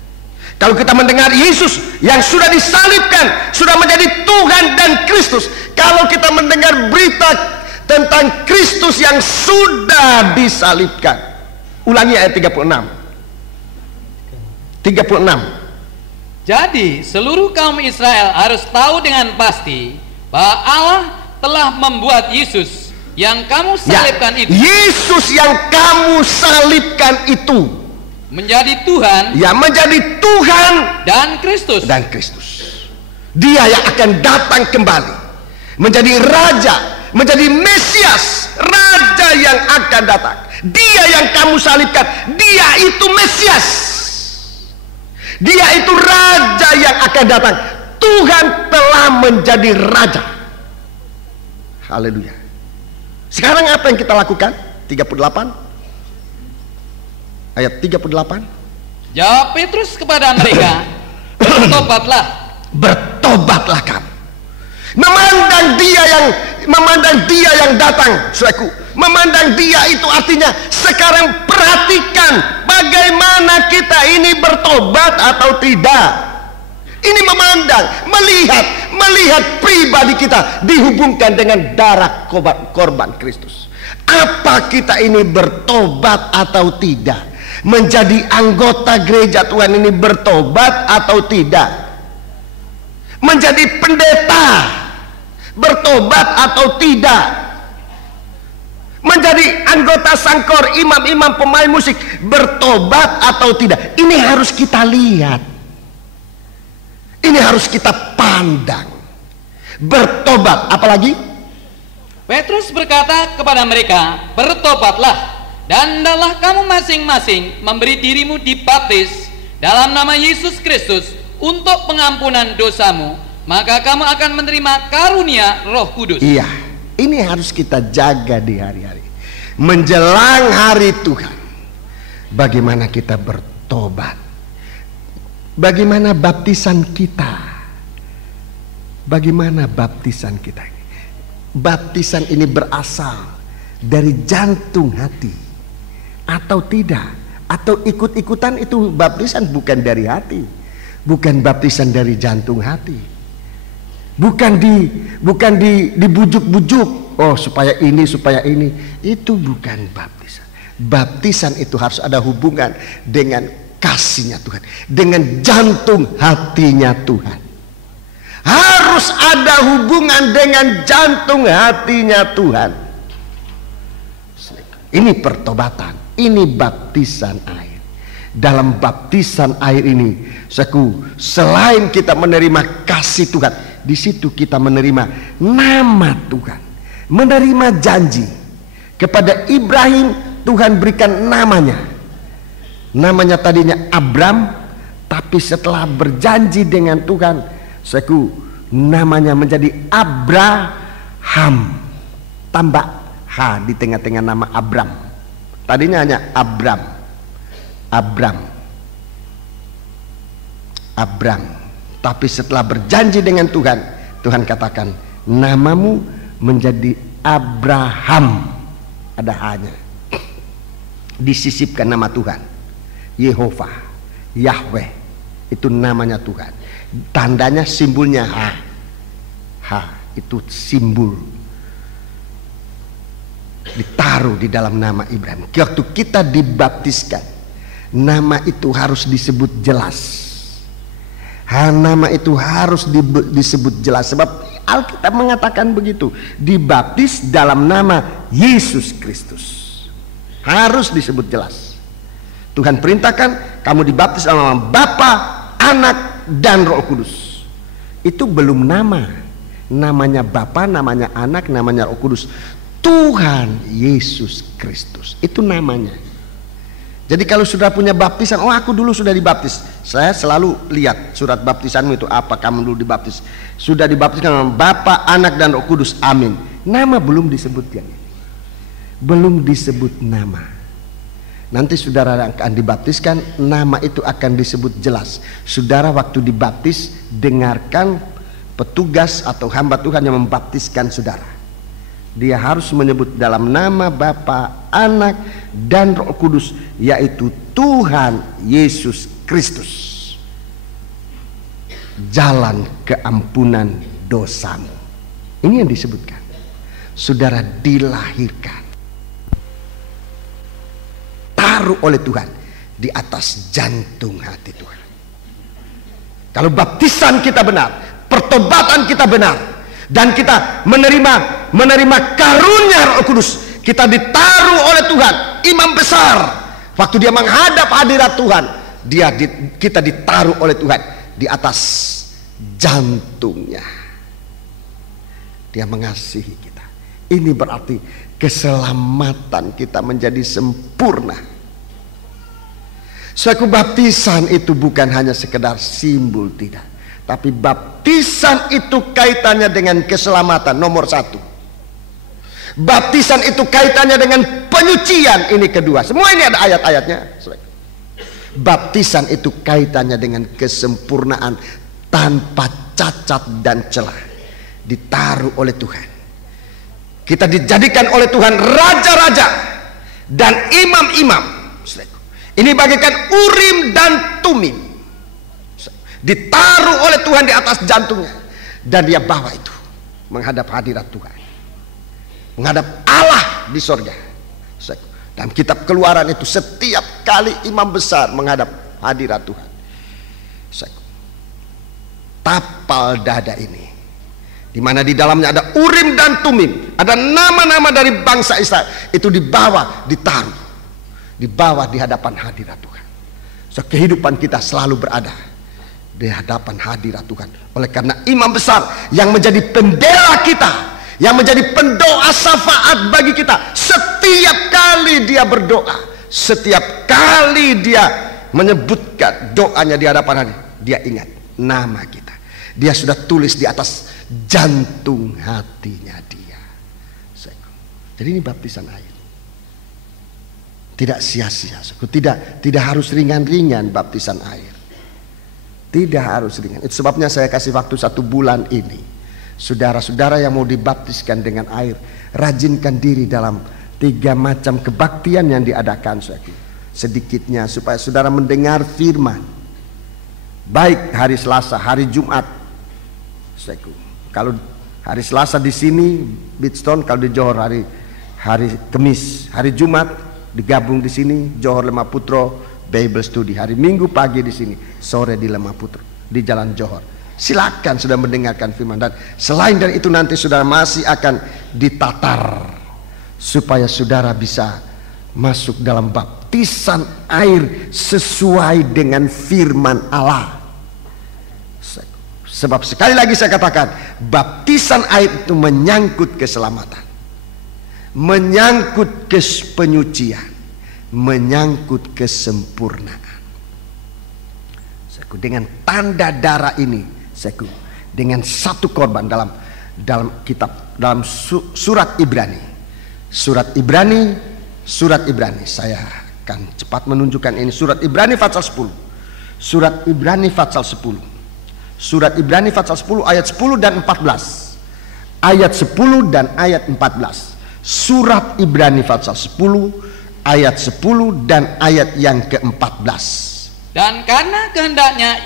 Kalau kita mendengar Yesus yang sudah disalibkan, sudah menjadi Tuhan dan Kristus. Kalau kita mendengar berita tentang Kristus yang sudah disalibkan. Ulangi ayat 36. Jadi seluruh kaum Israel harus tahu dengan pasti bahwa Allah telah membuat Yesus yang kamu salibkan itu. Yesus yang kamu salibkan itu menjadi Tuhan, menjadi Tuhan dan Kristus. Dia yang akan datang kembali menjadi Raja, menjadi Mesias, Raja yang akan datang. Dia yang kamu salibkan, Dia itu Mesias, Dia itu Raja yang akan datang. Tuhan telah menjadi Raja. Haleluya. Sekarang apa yang kita lakukan? 38 ayat 38. Jawab Petrus kepada mereka, bertobatlah kamu. Memandang dia yang datang, saudaraku. Memandang Dia itu artinya sekarang perhatikan bagaimana kita ini bertobat atau tidak. Ini memandang, melihat pribadi kita dihubungkan dengan darah korban Kristus. Apa kita ini bertobat atau tidak? Menjadi anggota gereja Tuhan ini bertobat atau tidak? Menjadi pendeta bertobat atau tidak, menjadi anggota sangkor, imam-imam, pemain musik, bertobat atau tidak. Ini harus kita lihat, ini harus kita pandang. Bertobat, apalagi? Petrus berkata kepada mereka, bertobatlah dan hendaklah kamu masing-masing memberi dirimu dibaptis dalam nama Yesus Kristus untuk pengampunan dosamu, maka kamu akan menerima karunia Roh Kudus. Iya, ini harus kita jaga di hari-hari menjelang hari Tuhan. Bagaimana kita bertobat? Bagaimana baptisan kita? Bagaimana baptisan kita ini? Baptisan ini berasal dari jantung hati atau tidak? Atau ikut-ikutan itu baptisan bukan dari hati, bukan baptisan dari jantung hati, bukan dibujuk-bujuk, oh supaya ini, itu bukan baptisan. Baptisan itu harus ada hubungan dengan kasihnya Tuhan, dengan jantung hatinya Tuhan. Harus ada hubungan dengan jantung hatinya Tuhan. Ini pertobatan, ini baptisan air. Dalam baptisan air ini, selain kita menerima kasih Tuhan, di situ kita menerima nama Tuhan, menerima janji. Kepada Ibrahim Tuhan berikan namanya. Namanya tadinya Abram, tapi setelah berjanji dengan Tuhan, namanya menjadi Abraham, tambah H di tengah-tengah nama Abram. Tadinya hanya Abram. Tapi setelah berjanji dengan Tuhan, Tuhan katakan namamu menjadi Abraham. Ada H-nya. Disisipkan nama Tuhan. Yehova, Yahweh, itu namanya Tuhan. Tandanya, simbolnya H. H itu simbol ditaruh di dalam nama Ibrahim. Waktu kita dibaptiskan, nama itu harus disebut jelas. Nama itu harus disebut jelas, sebab Alkitab mengatakan begitu, dibaptis dalam nama Yesus Kristus. Harus disebut jelas. Tuhan perintahkan kamu dibaptis dalam nama Bapa, Anak, dan Roh Kudus. Itu belum nama. Namanya Bapa, namanya Anak, namanya Roh Kudus. Tuhan Yesus Kristus, itu namanya. Jadi kalau sudah punya baptisan, oh aku dulu sudah dibaptis. Saya selalu lihat surat baptisanmu itu apa, kamu dulu dibaptis. Sudah dibaptiskan dengan Bapa, Anak, dan Roh Kudus, amin. Nama belum disebut yang ini. Belum disebut nama. Nanti saudara akan dibaptiskan, nama itu akan disebut jelas. Saudara waktu dibaptis, dengarkan petugas atau hamba Tuhan yang membaptiskan saudara. Dia harus menyebut dalam nama Bapa, Anak, dan Roh Kudus, yaitu Tuhan Yesus Kristus. Jalan keampunan dosamu. Ini yang disebutkan. Saudara dilahirkan, taruh oleh Tuhan di atas jantung hati Tuhan. Kalau baptisan kita benar, pertobatan kita benar, dan kita menerima karunia Roh Kudus, kita ditaruh oleh Tuhan, imam besar. Waktu dia menghadap hadirat Tuhan, kita ditaruh oleh Tuhan di atas jantungnya. Dia mengasihi kita. Ini berarti keselamatan kita menjadi sempurna. Suatu baptisan itu bukan hanya sekedar simbol, tidak. Tapi baptisan itu kaitannya dengan keselamatan, nomor satu. Baptisan itu kaitannya dengan penyucian, ini kedua. Semua ini ada ayat-ayatnya. Baptisan itu kaitannya dengan kesempurnaan tanpa cacat dan celah. Ditaruh oleh Tuhan. Kita dijadikan oleh Tuhan raja-raja dan imam-imam. Ini bagaikan Urim dan Tumim. Ditaruh oleh Tuhan di atas jantungnya, dan dia bawa itu menghadap hadirat Tuhan, menghadap Allah di sorga. Dalam kitab Keluaran itu setiap kali imam besar menghadap hadirat Tuhan, tapal dada ini di mana di dalamnya ada Urim dan Tumim, ada nama-nama dari bangsa Israel, itu dibawa, ditaruh, dibawa di hadapan hadirat Tuhan. So, kehidupan kita selalu berada di hadapan hadirat Tuhan. Oleh karena imam besar yang menjadi pembela kita, yang menjadi pendoa syafaat bagi kita, setiap kali dia berdoa, setiap kali dia menyebutkan doanya di hadapan hadirat, dia ingat nama kita. Dia sudah tulis di atas jantung hatinya dia. Jadi ini baptisan air. Tidak sia-sia. Tidak harus ringan-ringan baptisan air. Tidak harus ringan. Itu sebabnya saya kasih waktu 1 bulan ini. Saudara-saudara yang mau dibaptiskan dengan air, rajinkan diri dalam 3 macam kebaktian yang diadakan. Sedikitnya supaya saudara mendengar firman. Baik hari Selasa, hari Jumat. Kalau hari Selasa di sini Bidstone, kalau di Johor hari Kamis, hari Jumat digabung di sini Johor Lemah-Putro Bible Study, hari Minggu pagi di sini, sore di Lemah-Putro di Jalan Johor. Silakan sudah mendengarkan firman, dan selain dari itu nanti saudara masih akan ditatar supaya saudara bisa masuk dalam baptisan air sesuai dengan firman Allah. Sebab sekali lagi saya katakan, baptisan air itu menyangkut keselamatan, menyangkut penyucian, menyangkut kesempurnaan. Dengan tanda darah ini, dengan 1 korban dalam kitab, dalam surat Ibrani, surat Ibrani, saya akan cepat menunjukkan ini. Surat Ibrani pasal 10, surat Ibrani pasal 10. Surat Ibrani pasal 10 ayat 10 dan 14. Ayat 10 dan ayat 14. Surat Ibrani pasal 10 ayat 10 dan ayat yang ke-14. Dan karena kehendaknya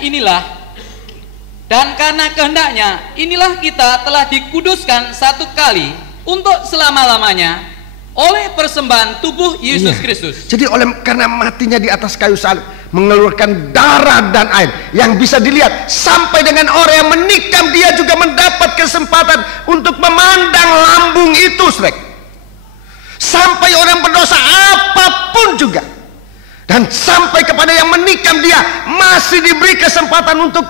inilah kita telah dikuduskan 1 kali untuk selama-lamanya oleh persembahan tubuh Yesus Kristus. Jadi karena matinya di atas kayu salib, mengeluarkan darah dan air yang bisa dilihat, sampai dengan orang yang menikam dia juga mendapat kesempatan untuk memandang lambung itu, sampai orang berdosa apapun juga, dan sampai kepada yang menikam dia masih diberi kesempatan untuk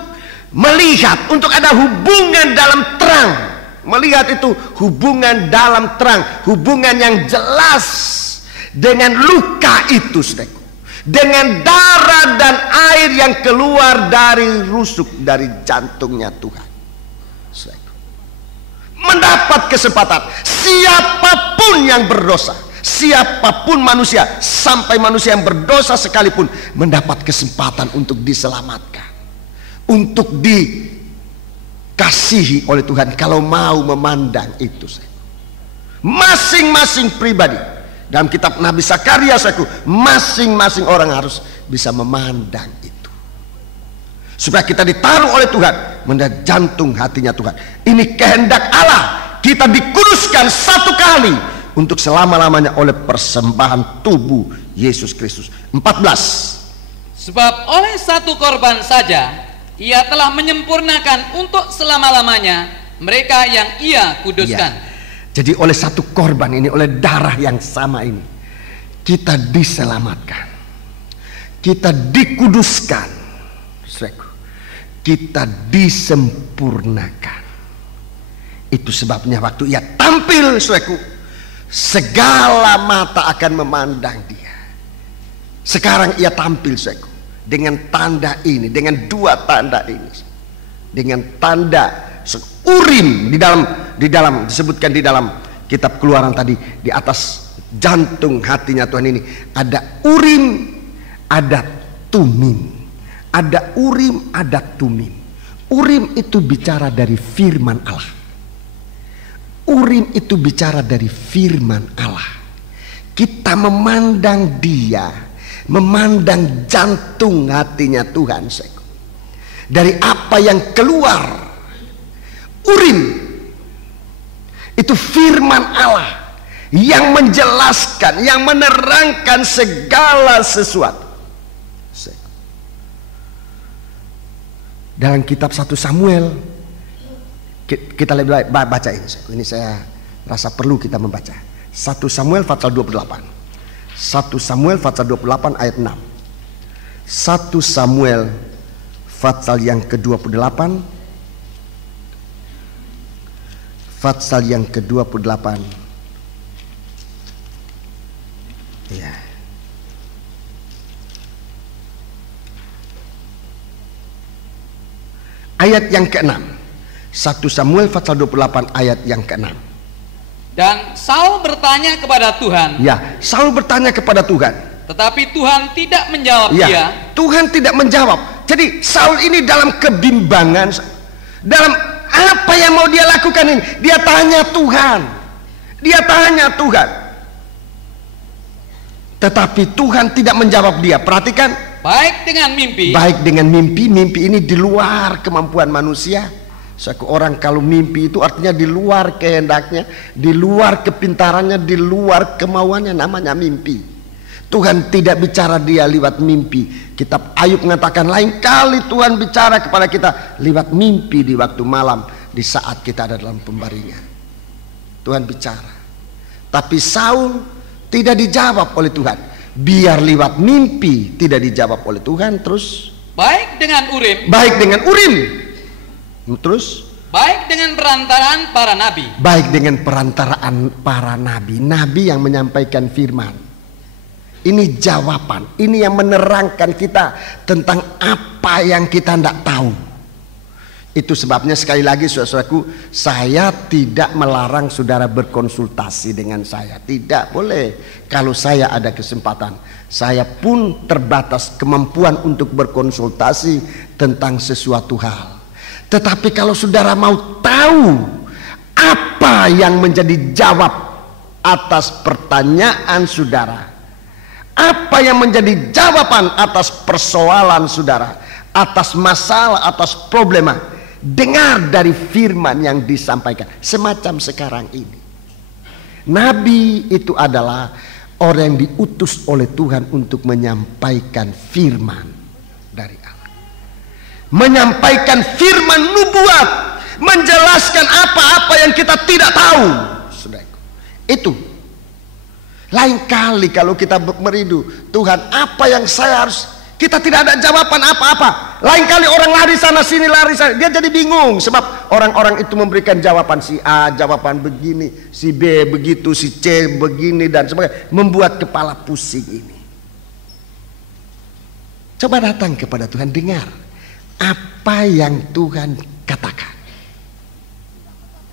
melihat, untuk ada hubungan dalam terang. Melihat itu hubungan dalam terang, hubungan yang jelas dengan luka itu, dengan darah dan air yang keluar dari rusuk dari jantungnya Tuhan. Mendapat kesempatan, siapapun yang berdosa, siapapun manusia, sampai manusia yang berdosa sekalipun, mendapat kesempatan untuk diselamatkan, untuk dikasihi oleh Tuhan kalau mau memandang itu. Masing-masing pribadi, dalam kitab Nabi Zakaria, masing-masing orang harus bisa memandang itu, supaya kita ditaruh oleh Tuhan menjadi jantung hatinya Tuhan. Ini kehendak Allah, kita dikuduskan 1 kali untuk selama-lamanya oleh persembahan tubuh Yesus Kristus. 14. Sebab oleh 1 korban saja Ia telah menyempurnakan untuk selama-lamanya mereka yang Ia kuduskan. Jadi oleh 1 korban ini, oleh darah yang sama ini, kita diselamatkan, kita dikuduskan, kita disempurnakan. Itu sebabnya waktu Ia tampil, segala mata akan memandang Dia. Sekarang Ia tampil, dengan tanda ini, dengan 2 tanda ini, dengan tanda Urim di dalam disebutkan di dalam kitab Keluaran tadi, di atas jantung hatinya Tuhan ini ada Urim, ada Tumim. Ada Urim, ada Tumim. Urim itu bicara dari firman Allah. Urim itu bicara dari firman Allah. Kita memandang Dia, memandang jantung hatinya Tuhan, dari apa yang keluar. Urim itu firman Allah yang menjelaskan, yang menerangkan segala sesuatu. Dalam kitab 1 Samuel Kita lebih baca ini. Ini saya rasa perlu kita membaca. 1 Samuel pasal 28. 1 Samuel pasal 28 ayat 6. 1 Samuel pasal yang ke-28. Pasal yang ke-28. Ya. Ayat yang ke-6. 1 Samuel pasal 28 ayat yang ke-6. Dan Saul bertanya kepada Tuhan. Ya, Saul bertanya kepada Tuhan. Tetapi Tuhan tidak menjawab Ya, dia. Tuhan tidak menjawab. Jadi Saul ini dalam kebimbangan, dalam apa yang mau dia lakukan ini. Dia tanya Tuhan. Dia tanya Tuhan. Tetapi Tuhan tidak menjawab dia. Perhatikan. Baik dengan mimpi. Baik dengan mimpi. Mimpi ini di luar kemampuan manusia. Seorang kalau mimpi itu artinya di luar kehendaknya, di luar kepintarannya, di luar kemauannya, namanya mimpi. Tuhan tidak bicara dia lewat mimpi. Kitab Ayub mengatakan lain kali Tuhan bicara kepada kita lewat mimpi di waktu malam, di saat kita ada dalam pembaringan. Tuhan bicara. Tapi Saul tidak dijawab oleh Tuhan. Biar lewat mimpi tidak dijawab oleh Tuhan, terus baik dengan Urim. Baik dengan Urim. Terus baik dengan perantaraan para nabi. Baik dengan perantaraan para nabi. Nabi yang menyampaikan firman. Ini jawaban. Ini yang menerangkan kita tentang apa yang kita tidak tahu. Itu sebabnya sekali lagi saudaraku, saya tidak melarang saudara berkonsultasi dengan saya. Tidak boleh. Kalau saya ada kesempatan, saya pun terbatas kemampuan untuk berkonsultasi tentang sesuatu hal. Tetapi kalau saudara mau tahu apa yang menjadi jawab atas pertanyaan saudara, apa yang menjadi jawaban atas persoalan saudara, atas masalah, atas problema, dengar dari firman yang disampaikan. Semacam sekarang ini, nabi itu adalah orang yang diutus oleh Tuhan untuk menyampaikan firman dari Allah, menyampaikan firman nubuat, menjelaskan apa-apa yang kita tidak tahu. Saudaraku, itu lain kali kalau kita merindu Tuhan, apa yang saya harus, kita tidak ada jawaban apa-apa. Lain kali orang lari sana sini, lari sana, dia jadi bingung sebab orang-orang itu memberikan jawaban, si A jawaban begini, si B begitu, si C begini dan sebagainya, membuat kepala pusing ini. Coba datang kepada Tuhan, dengar apa yang Tuhan katakan.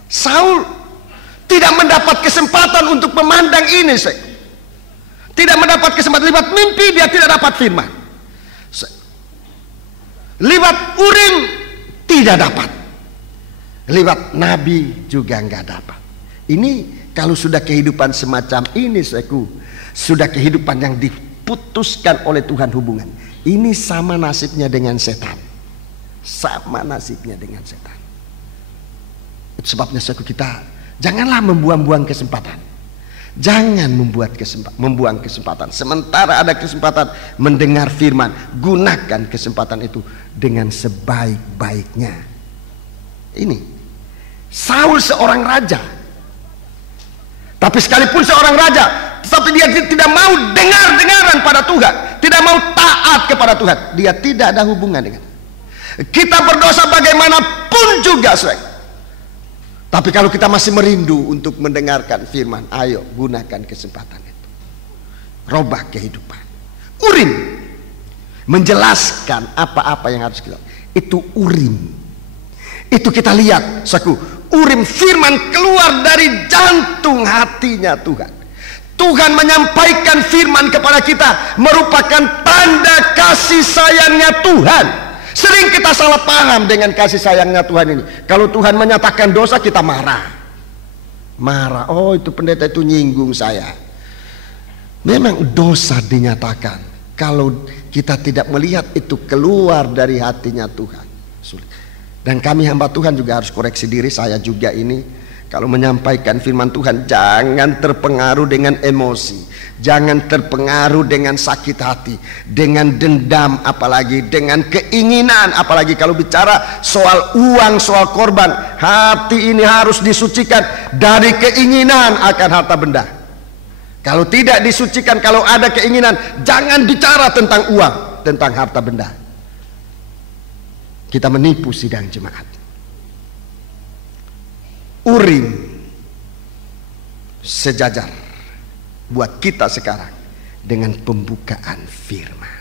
Saul tidak mendapat kesempatan untuk memandang ini, tidak mendapat kesempatan. Lewat mimpi dia tidak dapat firman, lewat Urim tidak dapat, lewat nabi juga nggak dapat. Ini kalau sudah kehidupan semacam ini, sudah kehidupan yang diputuskan oleh Tuhan hubungan. Ini sama nasibnya dengan setan. Sama nasibnya dengan setan. Itu sebabnya kita janganlah membuang-buang kesempatan. Jangan membuang kesempatan. Sementara ada kesempatan mendengar firman, gunakan kesempatan itu dengan sebaik-baiknya. Ini Saul seorang raja, tapi sekalipun seorang raja, tetapi dia tidak mau dengar-dengaran pada Tuhan, tidak mau taat kepada Tuhan. Dia tidak ada hubungan dengan kita. Berdosa bagaimanapun juga, tapi kalau kita masih merindu untuk mendengarkan firman, ayo gunakan kesempatan itu. Robah kehidupan. Urim menjelaskan apa-apa yang harus kita. Itu Urim. Itu kita lihat, Urim, firman keluar dari jantung hatinya Tuhan. Tuhan menyampaikan firman kepada kita merupakan tanda kasih sayangnya Tuhan. Sering kita salah paham dengan kasih sayangnya Tuhan ini. Kalau Tuhan menyatakan dosa, kita marah. Oh, itu pendeta itu nyinggung saya. Memang dosa dinyatakan kalau kita tidak melihat itu keluar dari hatinya Tuhan. Sulit. Dan kami hamba Tuhan juga harus koreksi diri, saya juga ini. Kalau menyampaikan firman Tuhan, jangan terpengaruh dengan emosi, jangan terpengaruh dengan sakit hati, dengan dendam, apalagi dengan keinginan. Apalagi kalau bicara soal uang, soal korban, hati ini harus disucikan dari keinginan akan harta benda. Kalau tidak disucikan, kalau ada keinginan, jangan bicara tentang uang, tentang harta benda. Kita menipu sidang jemaat. Urim sejajar buat kita sekarang dengan pembukaan firman.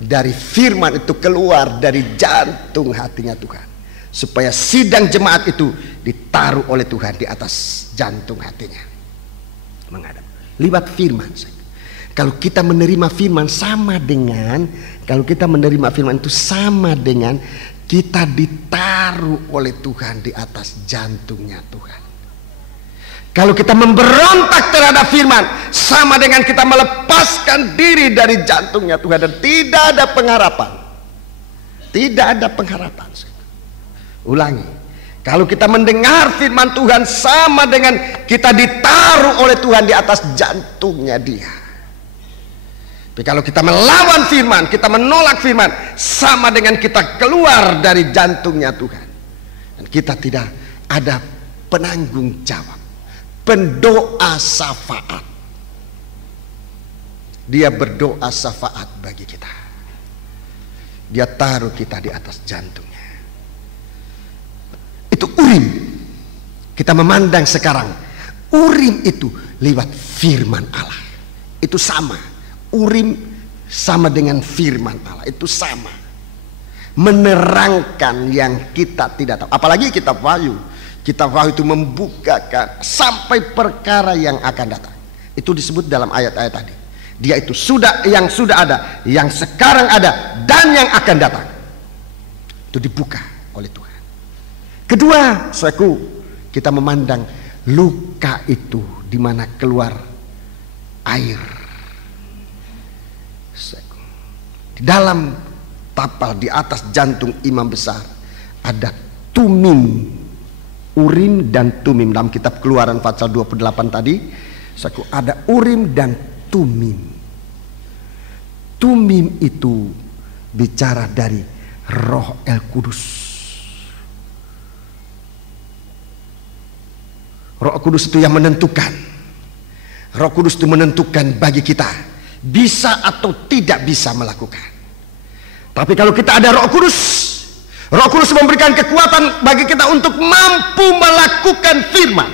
Dari firman itu keluar dari jantung hatinya Tuhan, supaya sidang jemaat itu ditaruh oleh Tuhan di atas jantung hatinya, menghadap liwat firman. Kalau kita menerima firman sama dengan, kalau kita menerima firman itu sama dengan kita ditaruh oleh Tuhan di atas jantungnya Tuhan. Kalau kita memberontak terhadap firman, sama dengan kita melepaskan diri dari jantungnya Tuhan, dan tidak ada pengharapan. Tidak ada pengharapan. Ulangi, kalau kita mendengar firman Tuhan, sama dengan kita ditaruh oleh Tuhan di atas jantungnya Dia. Tapi kalau kita melawan firman, kita menolak firman, sama dengan kita keluar dari jantungnya Tuhan. Dan kita tidak ada penanggung jawab, pendoa syafaat. Dia berdoa syafaat bagi kita. Dia taruh kita di atas jantungnya. Itu Urim. Kita memandang sekarang, Urim itu lewat firman Allah. Itu sama. Urim sama dengan firman Allah, itu sama, menerangkan yang kita tidak tahu. Apalagi kitab Wahyu. Kitab Wahyu itu membukakan sampai perkara yang akan datang. Itu disebut dalam ayat-ayat tadi. Dia itu yang sudah ada, yang sekarang ada, dan yang akan datang. Itu dibuka oleh Tuhan. Kedua, saudaraku, kita memandang luka itu di mana keluar air. Di dalam tapal di atas jantung imam besar ada tumim, Urim dan Tumim. Dalam kitab Keluaran pasal 28 tadi, ada Urim dan Tumim. Tumim itu bicara dari Roh El Kudus. Roh Kudus itu yang menentukan. Roh Kudus itu menentukan bagi kita bisa atau tidak bisa melakukan. Tapi kalau kita ada Roh Kudus, Roh Kudus memberikan kekuatan bagi kita untuk mampu melakukan firman,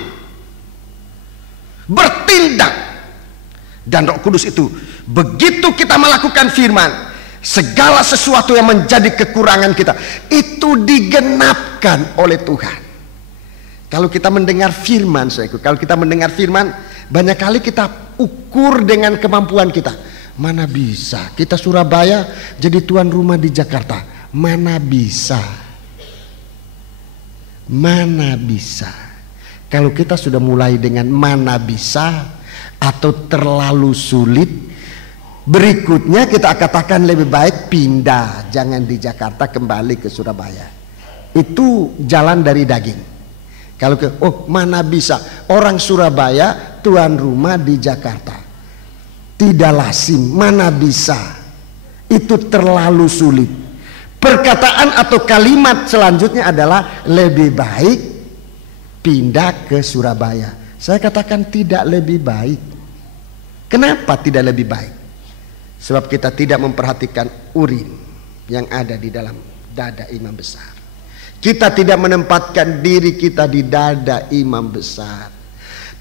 bertindak. Dan Roh Kudus itu begitu kita melakukan firman, segala sesuatu yang menjadi kekurangan kita itu digenapkan oleh Tuhan. Kalau kita mendengar firman, kalau kita mendengar firman, banyak kali kita ukur dengan kemampuan kita. Mana bisa kita Surabaya jadi tuan rumah di Jakarta? Mana bisa? Mana bisa? Kalau kita sudah mulai dengan mana bisa atau terlalu sulit, berikutnya kita katakan lebih baik pindah, jangan di Jakarta, kembali ke Surabaya. Itu jalan dari daging. Kalau mana bisa orang Surabaya tuan rumah di Jakarta, tidak lazim, mana bisa, itu terlalu sulit. Perkataan atau kalimat selanjutnya adalah lebih baik pindah ke Surabaya. Saya katakan tidak lebih baik. Kenapa tidak lebih baik? Sebab kita tidak memperhatikan Urim yang ada di dalam dada imam besar. Kita tidak menempatkan diri kita di dada imam besar.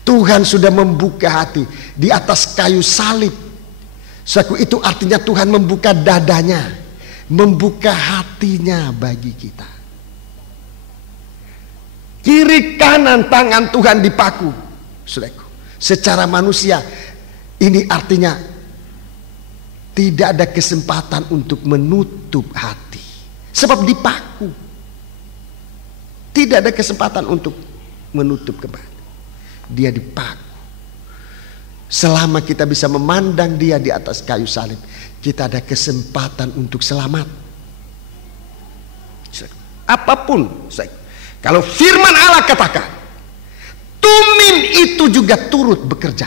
Tuhan sudah membuka hati di atas kayu salib. Itu artinya Tuhan membuka dadanya, membuka hatinya bagi kita. Kiri kanan tangan Tuhan dipaku. Secara manusia ini artinya tidak ada kesempatan untuk menutup hati, sebab dipaku. Tidak ada kesempatan untuk menutup kembali. Dia dipaku. Selama kita bisa memandang dia di atas kayu salib, kita ada kesempatan untuk selamat. Apapun, kalau firman Allah katakan, Tumim itu juga turut bekerja.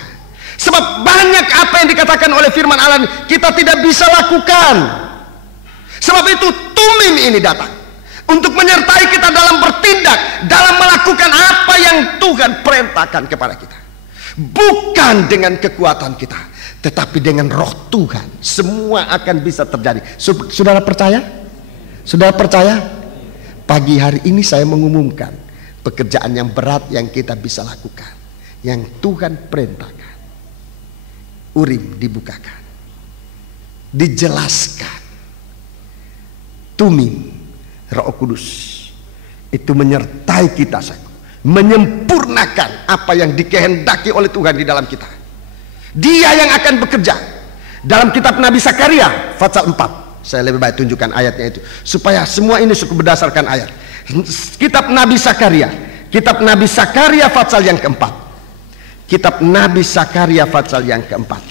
Sebab banyak apa yang dikatakan oleh firman Allah kita tidak bisa lakukan. Sebab itu tumim ini datang untuk menyertai kita dalam bertindak, dalam melakukan apa yang Tuhan perintahkan kepada kita. Bukan dengan kekuatan kita, tetapi dengan roh Tuhan semua akan bisa terjadi. Saudara percaya? Saudara percaya? Pagi hari ini saya mengumumkan pekerjaan yang berat yang kita bisa lakukan, yang Tuhan perintahkan. Urim dibukakan, dijelaskan. Tumim, Roh Kudus itu menyertai kita, menyempurnakan apa yang dikehendaki oleh Tuhan di dalam kita. Dia yang akan bekerja. Dalam kitab Nabi Sakaria pasal 4, saya lebih baik tunjukkan ayatnya itu supaya semua ini cukup berdasarkan ayat. Kitab Nabi Sakaria pasal yang keempat. Kitab Nabi Sakaria pasal yang keempat.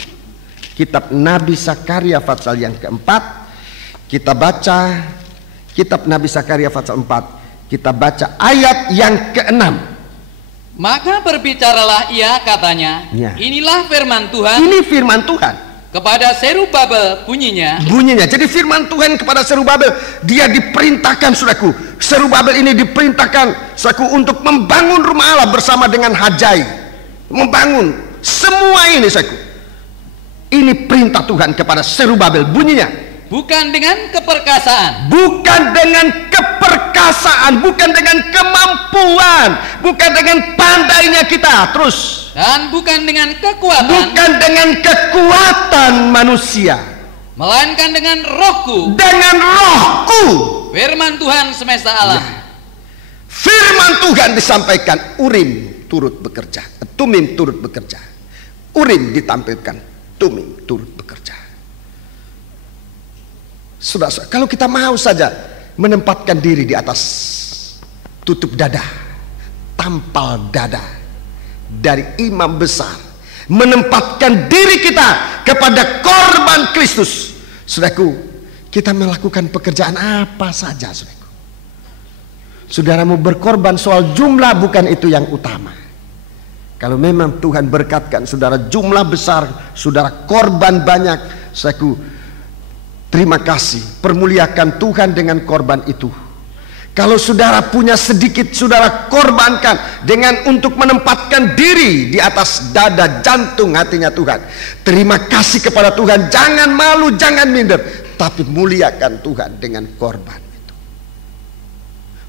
Kitab Nabi Sakaria pasal yang keempat. Kita baca kitab Nabi Sakaria pasal 4. Kita baca ayat yang ke-6. Maka berbicaralah ia, katanya, ya. Inilah firman Tuhan. Ini firman Tuhan. Kepada Serubabel bunyinya. Jadi firman Tuhan kepada Serubabel, dia diperintahkan, saudaraku. Serubabel ini diperintahkan, saudaraku, untuk membangun rumah Allah bersama dengan Hajai. Membangun semua ini, saudaraku. Ini perintah Tuhan kepada Serubabel, bunyinya. Bukan dengan keperkasaan. Bukan dengan keperkasaan, bukan dengan kemampuan, bukan dengan pandainya kita. Terus. Dan bukan dengan kekuatan. Bukan dengan kekuatan manusia. Melainkan dengan rohku. Dengan rohku. Firman Tuhan semesta alam. Ya. Firman Tuhan disampaikan, Urim turut bekerja, Tumim turut bekerja. Urim ditampilkan, Tumim turut bekerja. Saudara, kalau kita mau saja menempatkan diri di atas tutup dada, tampal dada dari imam besar, menempatkan diri kita kepada korban Kristus, saudaraku, kita melakukan pekerjaan apa saja, saudaraku. Saudara mau berkorban soal jumlah, bukan itu yang utama. Kalau memang Tuhan berkatkan saudara jumlah besar, saudara korban banyak, saudaraku, terima kasih, permuliakan Tuhan dengan korban itu. Kalau saudara punya sedikit, saudara korbankan dengan untuk menempatkan diri di atas dada jantung hatinya Tuhan. Terima kasih kepada Tuhan, jangan malu, jangan minder, tapi muliakan Tuhan dengan korban itu.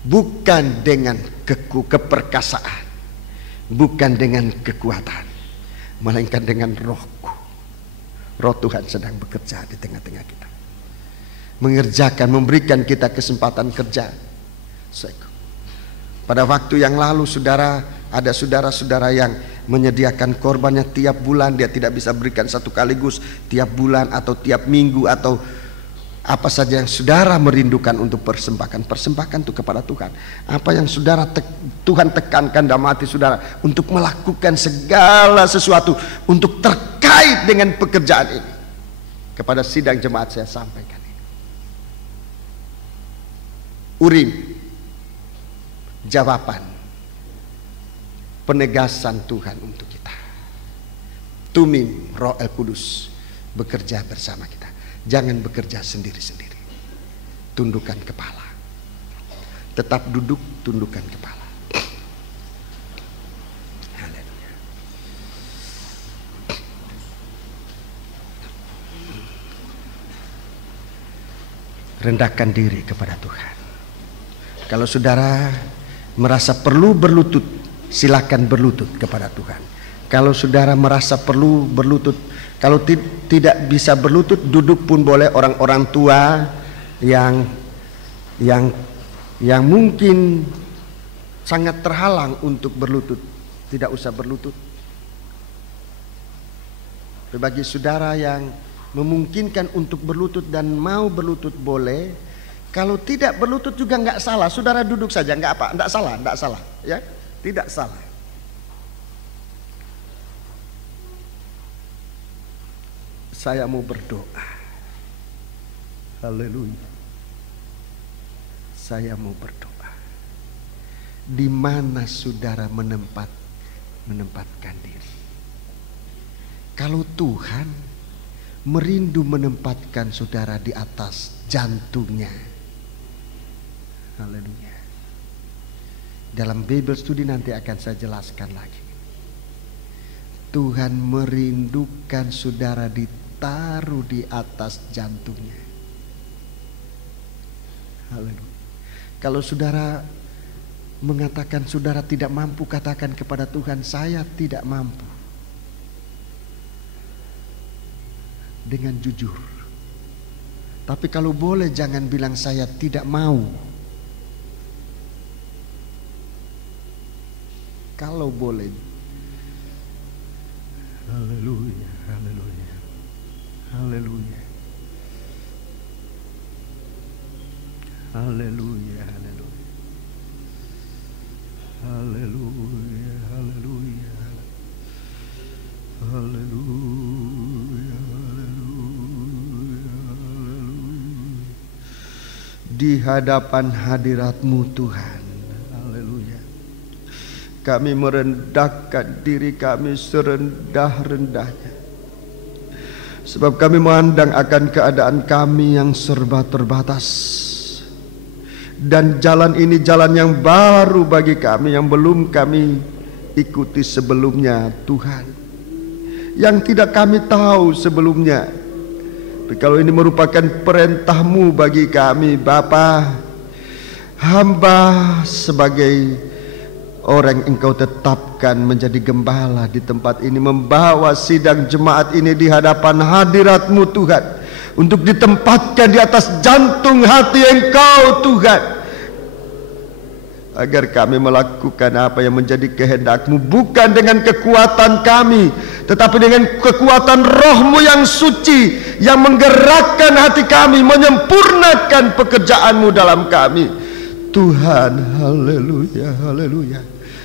Bukan dengan keperkasaan, bukan dengan kekuatan, melainkan dengan rohku. Roh Tuhan sedang bekerja di tengah-tengah kita, mengerjakan, memberikan kita kesempatan kerja. Pada waktu yang lalu, saudara, ada saudara-saudara yang menyediakan korbannya tiap bulan. Dia tidak bisa berikan satu kaligus, tiap bulan atau tiap minggu atau apa saja yang saudara merindukan untuk persembahkan itu kepada Tuhan. Apa yang saudara Tuhan tekankan dalam hati saudara untuk melakukan segala sesuatu untuk terkait dengan pekerjaan ini. Kepada sidang jemaat saya sampaikan ini. Urim, jawaban, penegasan Tuhan untuk kita. Tumim, Roh El Kudus bekerja bersama kita. Jangan bekerja sendiri-sendiri. Tundukkan kepala. Tetap duduk, tundukkan kepala. Haleluya. Rendahkan diri kepada Tuhan. Kalau saudara merasa perlu berlutut, silakan berlutut kepada Tuhan. Kalau saudara merasa perlu berlutut, kalau tidak bisa berlutut, duduk pun boleh. Orang-orang tua yang mungkin sangat terhalang untuk berlutut, tidak usah berlutut. Bagi saudara yang memungkinkan untuk berlutut dan mau berlutut boleh. Kalau tidak berlutut juga nggak salah. Saudara duduk saja, nggak apa, nggak salah, ya, tidak salah. Saya mau berdoa. Haleluya. Saya mau berdoa. Di mana saudara menempatkan menempatkan diri. Kalau Tuhan merindu menempatkan saudara di atas jantungnya, haleluya. Dalam Bible Study nanti akan saya jelaskan lagi. Tuhan merindukan saudara ditaruh di atas jantungnya. Haleluya. Kalau saudara mengatakan saudara tidak mampu, katakan kepada Tuhan, saya tidak mampu. Dengan jujur. Tapi kalau boleh jangan bilang saya tidak mau. Kalau boleh. Haleluya, haleluya, haleluya, haleluya, haleluya, haleluya, haleluya, haleluya, haleluya. Di hadapan hadirat-Mu Tuhan, kami merendahkan diri kami serendah-rendahnya. Sebab kami memandang akan keadaan kami yang serba terbatas. Dan jalan ini jalan yang baru bagi kami, yang belum kami ikuti sebelumnya Tuhan. Yang tidak kami tahu sebelumnya. Tapi kalau ini merupakan perintah-Mu bagi kami Bapa, hamba sebagai orang Engkau tetapkan menjadi gembala di tempat ini, membawa sidang jemaat ini di hadapan hadirat-Mu Tuhan, untuk ditempatkan di atas jantung hati Engkau Tuhan, agar kami melakukan apa yang menjadi kehendak-Mu, bukan dengan kekuatan kami, tetapi dengan kekuatan Roh-Mu yang suci, yang menggerakkan hati kami, menyempurnakan pekerjaan-Mu dalam kami. Tuhan, haleluya, haleluya.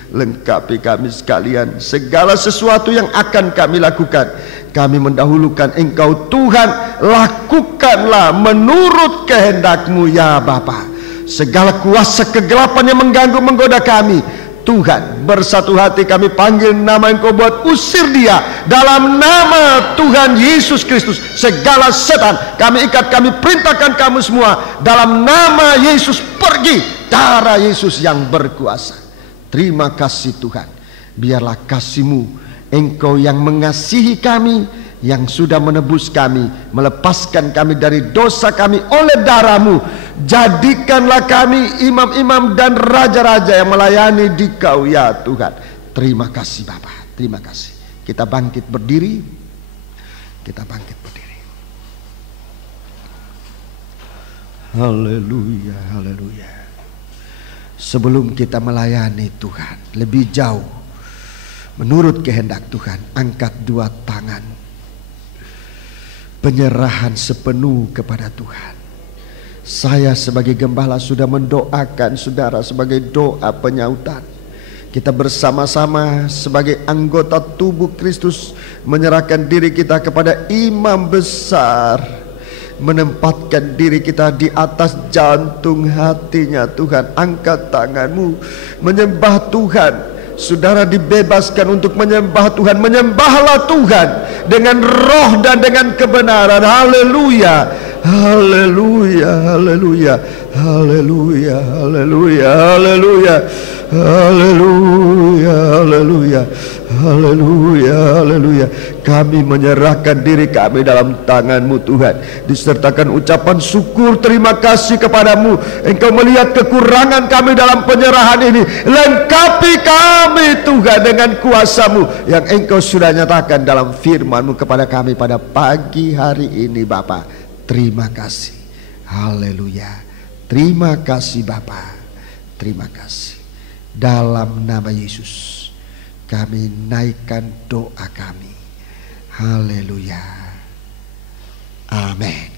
Lengkapi kami sekalian, segala sesuatu yang akan kami lakukan, kami mendahulukan Engkau Tuhan. Lakukanlah menurut kehendak-Mu ya Bapa. Segala kuasa kegelapan yang mengganggu menggoda kami, Tuhan, bersatu hati kami panggil nama Engkau, buat usir dia dalam nama Tuhan Yesus Kristus. Segala setan kami ikat, kami perintahkan kamu semua dalam nama Yesus, pergi. Darah Yesus yang berkuasa. Terima kasih Tuhan. Biarlah kasih-Mu, Engkau yang mengasihi kami, yang sudah menebus kami, melepaskan kami dari dosa kami oleh darah-Mu. Jadikanlah kami imam-imam dan raja-raja yang melayani di Kau ya Tuhan. Terima kasih Bapa, terima kasih. Kita bangkit berdiri. Kita bangkit berdiri. Haleluya, haleluya. Sebelum kita melayani Tuhan lebih jauh menurut kehendak Tuhan, angkat dua tangan, penyerahan sepenuh kepada Tuhan. Saya sebagai gembala sudah mendoakan saudara sebagai doa penyautan. Kita bersama-sama sebagai anggota tubuh Kristus menyerahkan diri kita kepada imam besar, menempatkan diri kita di atas jantung hatinya. Tuhan, angkat tanganmu, menyembah Tuhan. Saudara dibebaskan untuk menyembah Tuhan. Menyembahlah Tuhan dengan roh dan dengan kebenaran. Haleluya, haleluya, haleluya, haleluya, haleluya, haleluya, haleluya, haleluya, haleluya, haleluya. Kami menyerahkan diri kami dalam tangan-Mu Tuhan, disertakan ucapan syukur terima kasih kepadamu. Engkau melihat kekurangan kami dalam penyerahan ini. Lengkapi kami Tuhan dengan kuasa-Mu yang Engkau sudah nyatakan dalam firman-Mu kepada kami pada pagi hari ini Bapa. Terima kasih. Haleluya. Terima kasih Bapa. Terima kasih. Dalam nama Yesus kami naikkan doa kami. Haleluya. Amin.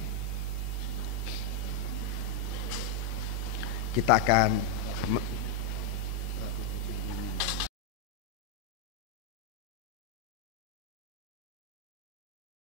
Kita akan